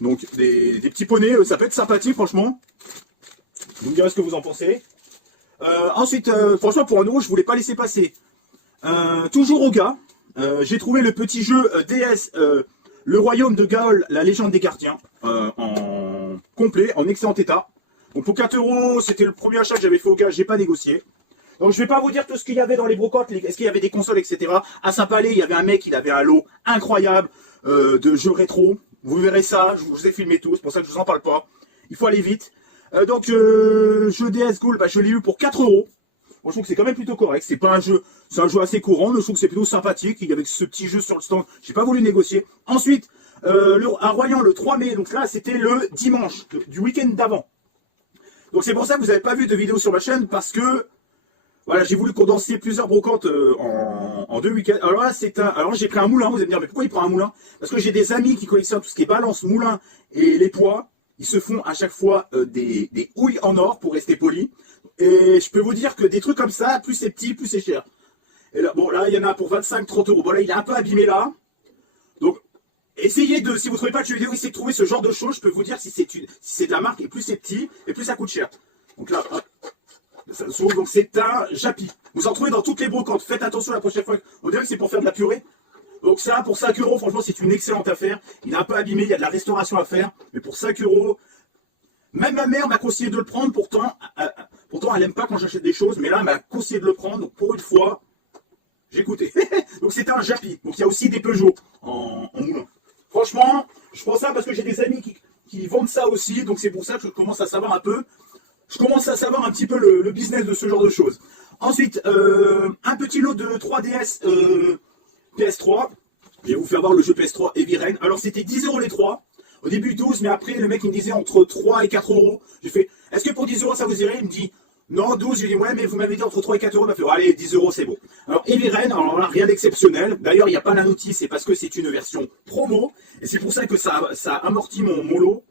Donc des petits poneys, ça peut être sympathique, franchement. Vous me direz ce que vous en pensez. Ensuite, franchement, pour 1 €, je voulais pas laisser passer. Toujours au gars, j'ai trouvé le petit jeu DS, le royaume de Gaol, la légende des gardiens, en complet, en excellent état. Donc pour 4 €, c'était le premier achat que j'avais fait au gars, j'ai pas négocié. Donc je vais pas vous dire tout ce qu'il y avait dans les brocantes, est-ce qu'il y avait des consoles, etc. À Saint-Palais, il y avait un mec, il avait un lot incroyable de jeux rétro. Vous verrez ça, je vous ai filmé tout, c'est pour ça que je vous en parle pas. Il faut aller vite. Donc jeu DS Ghoul, bah, je l'ai eu pour 4 €. Moi je trouve que c'est quand même plutôt correct, c'est pas un jeu, c'est un jeu assez courant, mais je trouve que c'est plutôt sympathique. Il y avait ce petit jeu sur le stand, j'ai pas voulu négocier. Ensuite, à Royan le 3 mai, donc là c'était le dimanche du week-end d'avant. Donc c'est pour ça que vous n'avez pas vu de vidéo sur ma chaîne, parce que voilà, j'ai voulu condenser plusieurs brocantes en 2 week-ends. Alors là, alors j'ai pris un moulin, vous allez me dire, mais pourquoi il prend un moulin? Parce que j'ai des amis qui collectionnent tout ce qui est balance, moulin et les poids. Ils se font à chaque fois des houilles en or, pour rester poli. Et je peux vous dire que des trucs comme ça, plus c'est petit, plus c'est cher. Et là, bon, là, il y en a pour 25-30 €. Bon, là, il est un peu abîmé là. Donc, essayez de, si vous ne trouvez pas de jeux vidéo, essayez de trouver ce genre de choses. Je peux vous dire si c'est de la marque, et plus c'est petit, et plus ça coûte cher. Donc là, hop. Donc c'est un Japi. Vous en trouvez dans toutes les brocantes. Faites attention la prochaine fois. On dirait que c'est pour faire de la purée. Donc ça, pour 5 €, franchement, c'est une excellente affaire. Il est un peu abîmé, il y a de la restauration à faire. Mais pour 5 €, même ma mère m'a conseillé de le prendre. Pourtant elle n'aime pas quand j'achète des choses. Mais là, elle m'a conseillé de le prendre. Donc pour une fois, j'ai écouté. Donc c'était un Japi. Donc il y a aussi des Peugeot en moulin. Franchement, je prends ça parce que j'ai des amis qui vendent ça aussi. Donc c'est pour ça que je commence à savoir un peu. Je commence à savoir un petit peu le business de ce genre de choses. Ensuite, un petit lot de 3DS PS3. Je vais vous faire voir le jeu PS3 Heavy Rain. Alors c'était 10 € les 3. Au début 12, mais après le mec il me disait entre 3 et 4 €. J'ai fait, est-ce que pour 10 € ça vous irait? Il me dit, non 12. J'ai dit, ouais mais vous m'avez dit entre 3 et 4 €. Il m'a fait, oh, allez 10 € c'est bon. Alors Heavy Rain, alors là rien d'exceptionnel. D'ailleurs il n'y a pas la notice, c'est parce que c'est une version promo. Et c'est pour ça que ça amortit mon lot.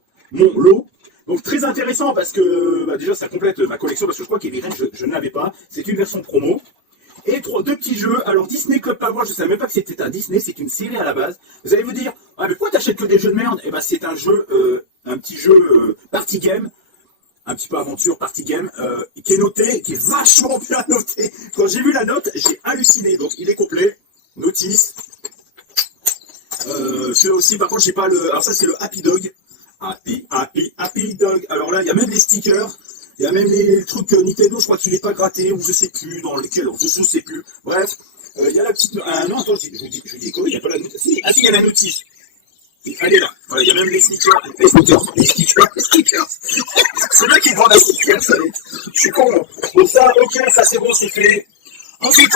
Donc très intéressant parce que bah, déjà ça complète ma collection, parce que je crois qu'Heavy Rain je ne l'avais pas, c'est une version promo. Et 2 petits jeux, alors Disney Club Power, je ne savais même pas que c'était un Disney, c'est une série à la base. Vous allez vous dire, ah mais pourquoi t'achètes que des jeux de merde? Et bah c'est un jeu, un petit jeu party game, un petit peu aventure party game, qui est noté, qui est vachement bien noté. Quand j'ai vu la note, j'ai halluciné, donc il est complet, notice. Celui-là aussi, par contre j'ai pas le, alors ça c'est le Happy Dog. Happy Dog. Alors là, il y a même les stickers, il y a même les trucs Nintendo, je crois qu'il n'est pas gratté, ou je sais plus, dans lesquels, je sais plus. Bref, il y a la petite... non, attends, je vous dis quoi, il n'y a pas la notice. Si, il y a la notice. Allez là, voilà, il y a même les stickers. C'est là qu'ils vendent la sticker, ça. Je suis con. Donc ça, ok, ça c'est bon, c'est fait. Ensuite,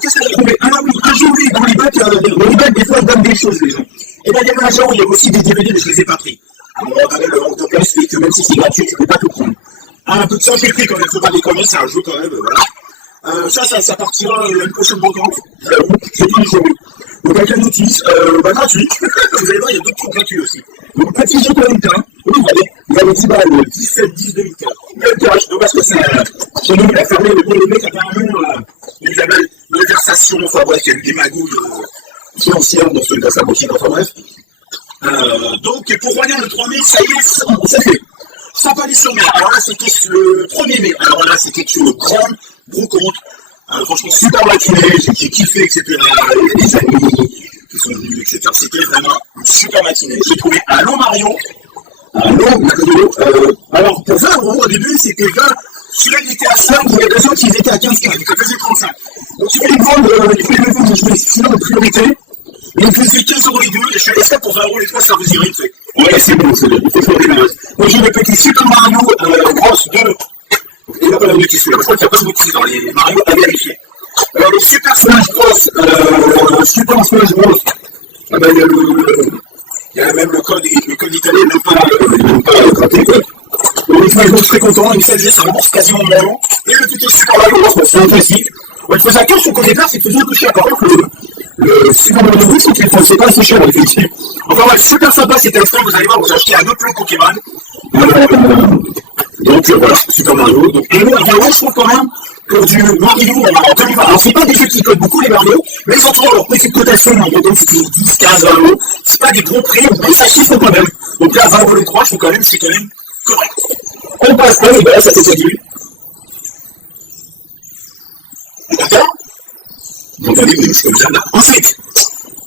qu'est-ce qu'on a trouvé? Ah oui, un jeu, oui, dans les bacs, des fois, ils donnent des choses, les gens. Et ben, il y avait un genre, il y avait aussi des DVD, mais je ne les ai pas pris. À un moment donné, le manque de place fait que même si c'est gratuit, tu ne peux pas tout prendre. Un peu de sainteté quand même, faut pas déconner, c'est un jeu quand même, voilà. Ça partira l'année prochaine brocante, j'avoue, c'est tout les jours. Donc avec la notice, gratuit. Vous allez voir, il y a d'autres trucs gratuits aussi. Donc petit jeu Corentin, oui, vous voyez, il y avait 10 balles, 17-10-2015. Même cash, donc parce que ça, chez nous, il a fermé, le mec apparemment, il avait malversations, enfin bref, il y a eu des magouilles financières dans ce cas boutique, enfin bref. Donc pour revenir le 3 mai, ça y est, ça fait. Sans pas les sommaires. Alors là, c'était le 1er mai. Alors là, c'était une grande brocante. Franchement, super matinée, j'ai kiffé, etc. Il y a des amis qui sont venus, etc. C'était vraiment une super matinée. J'ai trouvé un lot Mario. Alors pour 20 € au début, c'était 20. Celui-là, il était à 5, il y a deux autres, ils étaient à 15, il faisait 35. Donc si vous voulez me vendre, je voulais sinon en priorité. Il me faisait 15 € les deux, et je suis resté pour 20 € les trois, ça vous irait, il fait. Ouais, c'est bon, il faut faire les bases. Moi j'ai le petit Super Mario Bros 2. Il n'y a pas la notice, je crois qu'il n'y a pas de notice dans les Mario à vérifier. Alors le Super Smash Bros, il y a même le code italien, même pas gratté, quoi. Donc Smash Bros très content, il fait le jeu, ça rembourse quasiment mon nom. Et le petit Super Mario Bros, c'est un classique. Il faisait attention qu'au départ, c'est que faisait un peu cher. Par contre, le Super Mario Bros, c'est pas assez cher, effectivement. Enfin, ouais, super sympa, c'était extra, vous allez voir, vous achetez un autre plan Pokémon. Donc voilà, Super Mario. Donc, et nous, je trouve quand même que du Mario en 2020. Alors, c'est pas des jeux qui codent beaucoup les Mario, mais ils ont toujours leur petite cotation, donc c'est toujours 10, 15, 20 €. C'est pas des gros prix, mais ça chiffre quand même. Donc là, 20 € les 3, je trouve quand même, c'est quand même correct. On passe pas, les gars, ça fait salut. D'accord? Donc, allez, oui, c'est comme ça, là. Ensuite,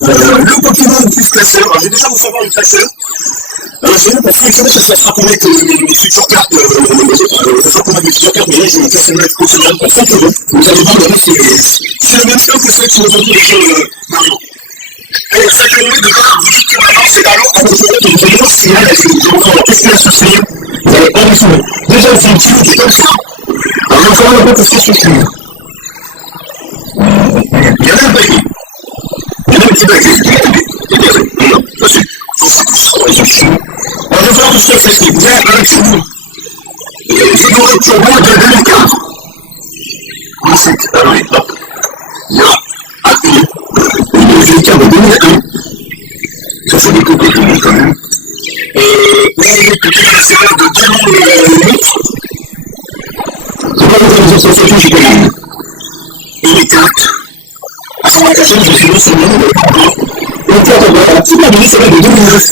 le Pokémon plus classeur. Alors, je vais déjà vous faire voir le classeur. C'est bon, pour sélectionner, ça sera pour mettre mes futures cartes. Ça sera pour mettre mes futures cartes, mais là, je vais casser le mettre Pokémon pour 5 €. Vous allez voir, c'est le même stock que ceux qui ont vendu les jeux Mario. Et 5 € de part, vous dites que maintenant, c'est dans l'eau, quand vous faites une vidéo, c'est là, je vais vous faire qu'est-ce qu'il y a sur ce livre. Vous allez pas les souvenir. Déjà, c'est un petit truc qui est comme ça. Alors, je vais vous faire un peu qu'est-ce qu'il y a sur ce livre. Il y en a un paquet. Il y en a un petit paquet. Non, vas-y. Faut ça pour ça, les gens. On va voir tout ce qu'il y a sur ce livre. Vous avez un petit bout. Vidéo Turbo de 2004. Ensuite, alors, hop. Il y a une carte de 2001. Ça, c'est des coupes que je mets quand même. Et une classeur de 2008. C'est pas votre association, j'ai pas eu. Et les cartes. À son occasion, je suis non seulement une carte de petite année, c'est de 2009.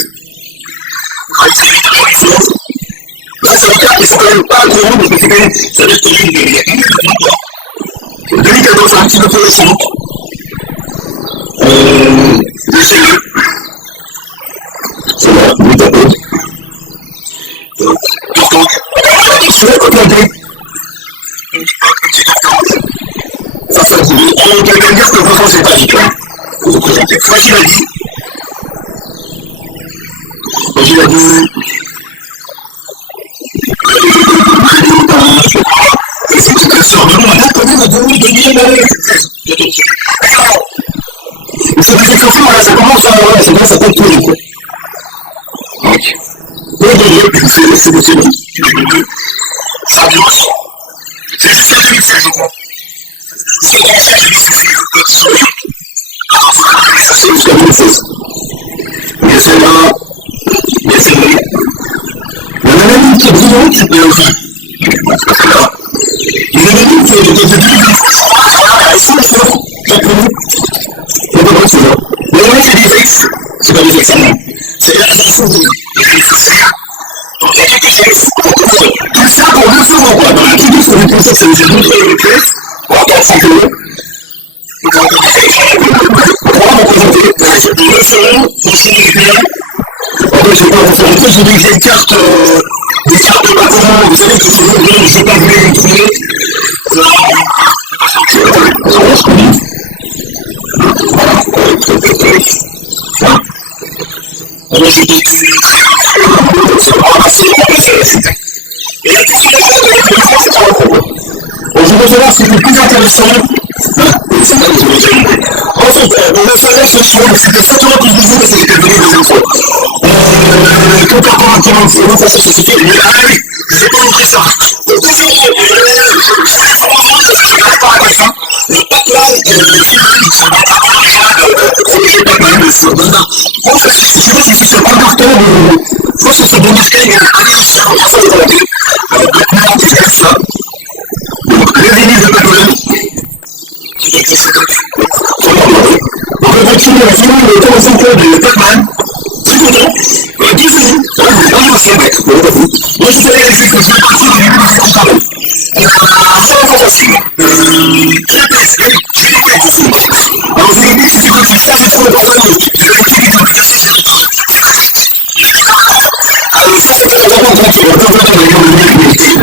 Là, c'est une carte, mais c'est quand même pas grand, parce que c'est quand même, ça doit être connu il y a 2014, c'est un petit peu plus récent. Le CE. C'est là, oui, d'accord. Donc, je vais contenter. Un petit carton. Ça fait cool. On peut même dire que franchement, c'est pas vite, hein. Vous vous présentez. Facile à dire. Facile à dire. C'est tout un sort de nom. Là, quand même, on doit gagner c'est plus exception, là, ça commence à. Voilà, c'est bien, ça peut tourner, quoi. Donc. C'est bon. Fabios. C'est juste en 2016, je crois. C'est en 2016, j'ai vu ça, c'est jusqu'en 2016. Mais celle-là. Mais celle-là. Il y en a une qui est brillante, mais enfin. C'est pas celle-là. Il y en a une qui est de 2023, je crois. Alors, ici, je crois. Mais ouais, c'est des ex. C'est pas des ex, non. C'est la façon de. Donc, il y a quelques ex. Tout ça pour 2 €, quoi. Dans la vidéo, ce que vous pensez, c'est que j'ai les pièces. On va prendre 5 €. Donc, on va me présenter. 2 €, pour signer les biens. En fait, je vais pas vous faire un truc, j'ai dit que j'ai une carte. Des cartes de bâtiment. Vous savez que c'est bon, je ne vais pas vous les montrer. Alors, je connais. Voilà, alors je t'ai tué, c'est ramassé, on va faire la suite. Et la question de la c'est pas un problème. Bon, je vais voir ce qui est le plus intéressant. C'est là que je vais dire. Ensuite, on va faire ce choix, c'était 7 € que je disais, parce que j'étais venu la deuxième fois. Complètement intégrant, c'est bon, ça c'est fait. Mais ah oui, je vais pas montrer ça. Donc, 2 €, je fais l'information, je n'arrive pas à la fin. Le Pac-Man, le film, ça va être un premier jeu Pac-Man sur Banda. Bon, je suis sur un marteau de. Je pense que c'est Bonus Game, il y a un édition, ça va volonté. Pac-Man, c'est ça. Donc, le vinyle de Pac-Man. Qui a été 50. concours de Pac-Man. Très content. Tout fini. On aussi avec. Moi, je suis allé avec que je vais partir au début de cette campagne. Ça va facile. La place, oui, je l'ai pas dit. Alors, au début, tu vois, tu fais trop de alors ça c'était vraiment bon, on va pas voir d'ailleurs le mec il était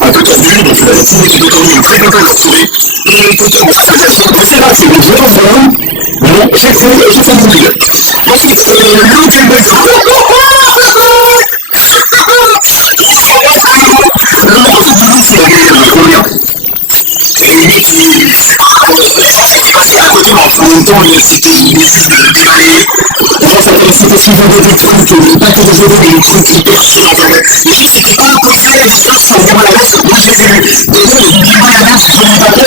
un peu tendu, donc tout était tendu, très content de le retrouver. Et pour tout ça, c'est là, c'est le jeu d'enfant. Bon, j'ai fait mon deal. Ensuite, l'autre du mec. C'est la passé à côté, mais en même temps, c'était une espèce de dévaler. C'était souvent des trucs, pas que des jeux, mais des trucs hyper chiants. Les gens s'étaient pas imposés les choses sur le malaise. Moi, j'ai vu des gens, ils disaient pas la même, je ne pas bien,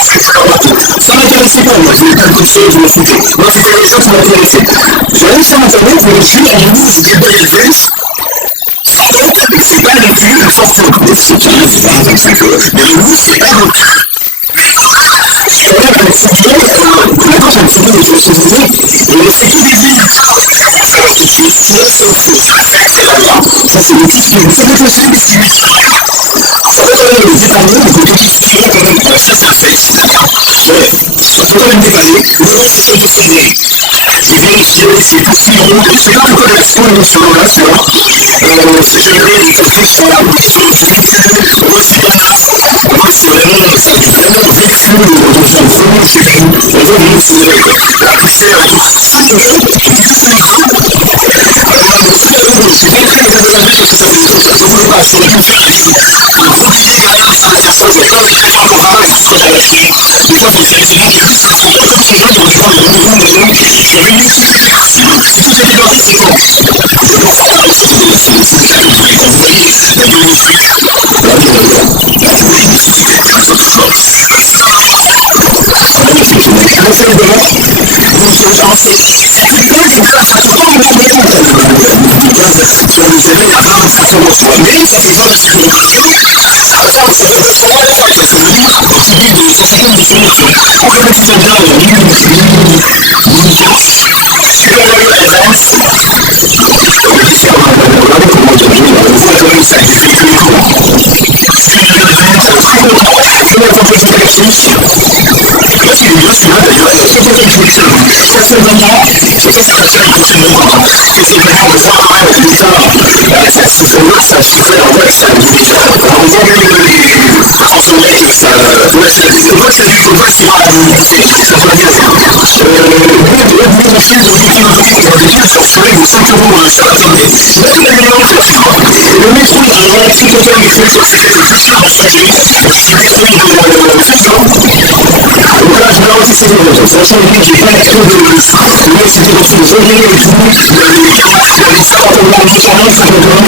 côté, ça m'intéressait pas, moi, je voulais pas le coacher, je me foutais. Moi, c'était les choses qui m'intéressaient. J'ai allé sur internet, je me suis dit, en nous, c'était Boy Advance. C'est pas le cul, le sens sur le coup, c'est pas un truc, mais le goût, c'est pas le cul. Je suis allé avec ce film, maintenant j'ai un film de ce film, et c'est tout des villes. Ça va tout de suite, sinon c'est autre chose. C'est très bien. Ça, c'est le kiff qui me fait possible, qui me tient rien. Ça va donner le dépanner, mais côté kiff qui est quand même, ça c'est un fait. Ouais, faut quand même dépanner. Le reste, c'est sur le ciné. J'ai vérifié, c'est tout ce qui est rond. Je sais pas pourquoi il y a ce point sur le là, tu vois. J'ai regardé les calculs sur du véhicule, aussi bananas. En fait, c'est vraiment véhicule, donc vraiment, je sais pas, on voit vraiment c'est la poussière et tout. 5 euros, et ça, c'est écran. Donc, 5 euros, je suis très très désagréable parce que ça fait des trucs, je ne voulais pas, j'aurais pu me faire un gros billet derrière, ça va faire ça, mais comme il y a un programme, il faut la lâcher. Des fois, c'est vrai, c'est bon, j'ai vu ça, c'est un peu de ces gens, dans les gens, dans le monde, j'avais une équipe qui était partie, et tout était parti, c'est bon. Donc, ça, c'est le cas, vous voyez, il y a eu une fuite. Le métro, il y a un vrai truc auquel il faut que c'est le plus cher à changer. C'est le métro, il est donc là, je vais arrêter ces choses. Sachant que j'ai pas trop de... Le mec, c'était dans son journée et tout. Il y avait ça pour le médicament, ça me donne.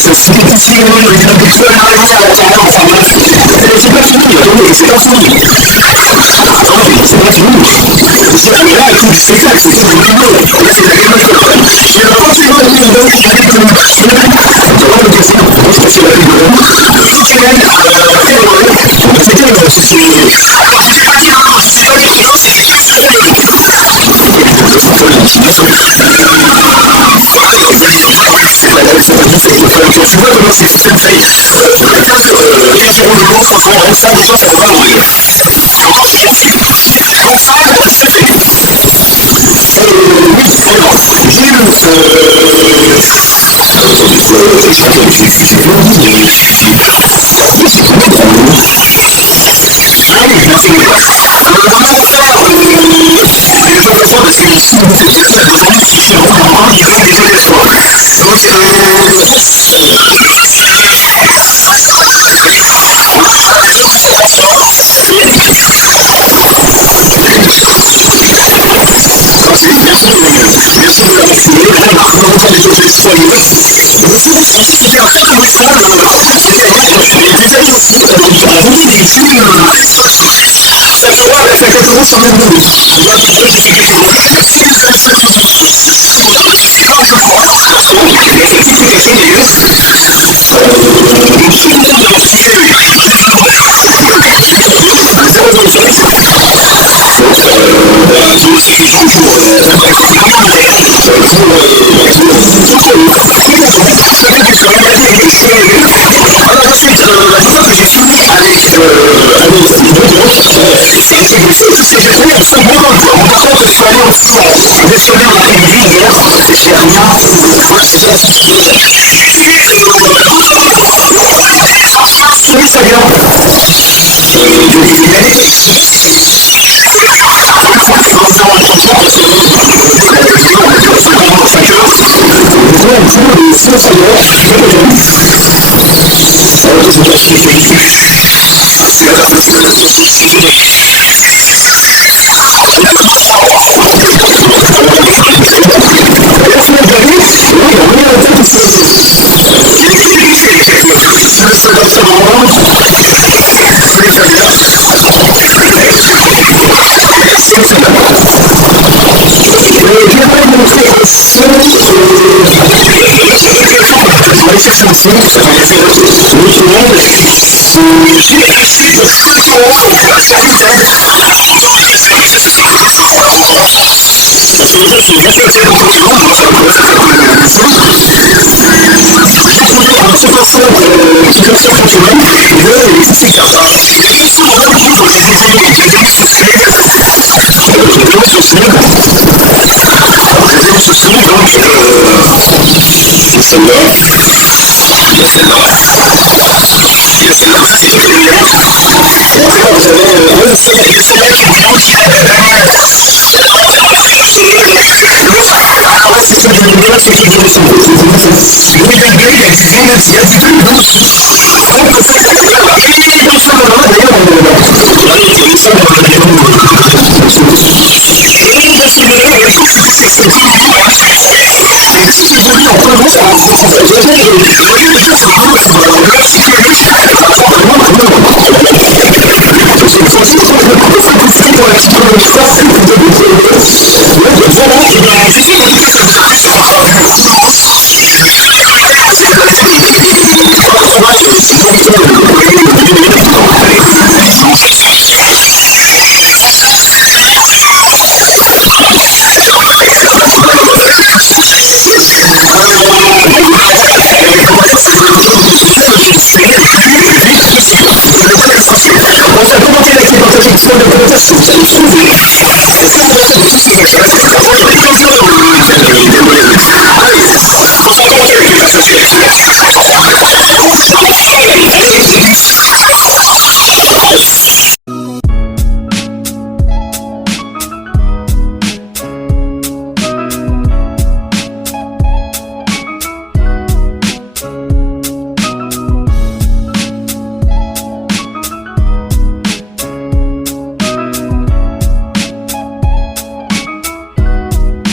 C'était tout ce qui est il y avait des choses à arriver à l'intérieur, enfin bref. C'est pas fini, attendez, c'est pas fini. Attendez, c'est pas fini. Mais là, tout le spectacle, c'est tout le rigolo. Là, c'est la gamme de quoi. Il y a pas forcément une bonne idée de me passer. Dans le casino, je pense que c'est la plus bonne. C'était c'était pas dire, alors je sais pas dire, non, je sais pas dire, non, c'était 15 euros le voilà, tu vois comment c'est fait. 15 euros le long, franchement, rien que ça, déjà, ça va pas mourir. Et encore, c'est gratuit. Donc ça, c'est fait. Oui, alors, j'ai le... parce que ici, personne n'a besoin de se faire vraiment, il y a des jeux de sport. Donc, merci de l'avoir filmé, on a remonté les jeux de sport l'hiver. Donc, c'était un très bon restaurant, c'était des amis aussi, on a monté des films extra chics. 5 euros, avec 4 euros, ça m'a donné. Moi, j'ai fait quelques euros. C'est une seule chose qui dit. C'est pas un jeu de moi. Donc, il y a cette explication d'ailleurs. Donc, j'ai content d'avoir kiffé le gars. les faits, tout ce que j'ai fait, ils sont bons. Bon, par contre, je suis allé au fond. Désolé, en après-midi, hier, j'ai rien trouvé. Voilà, c'est ça. Oui, c'est bien.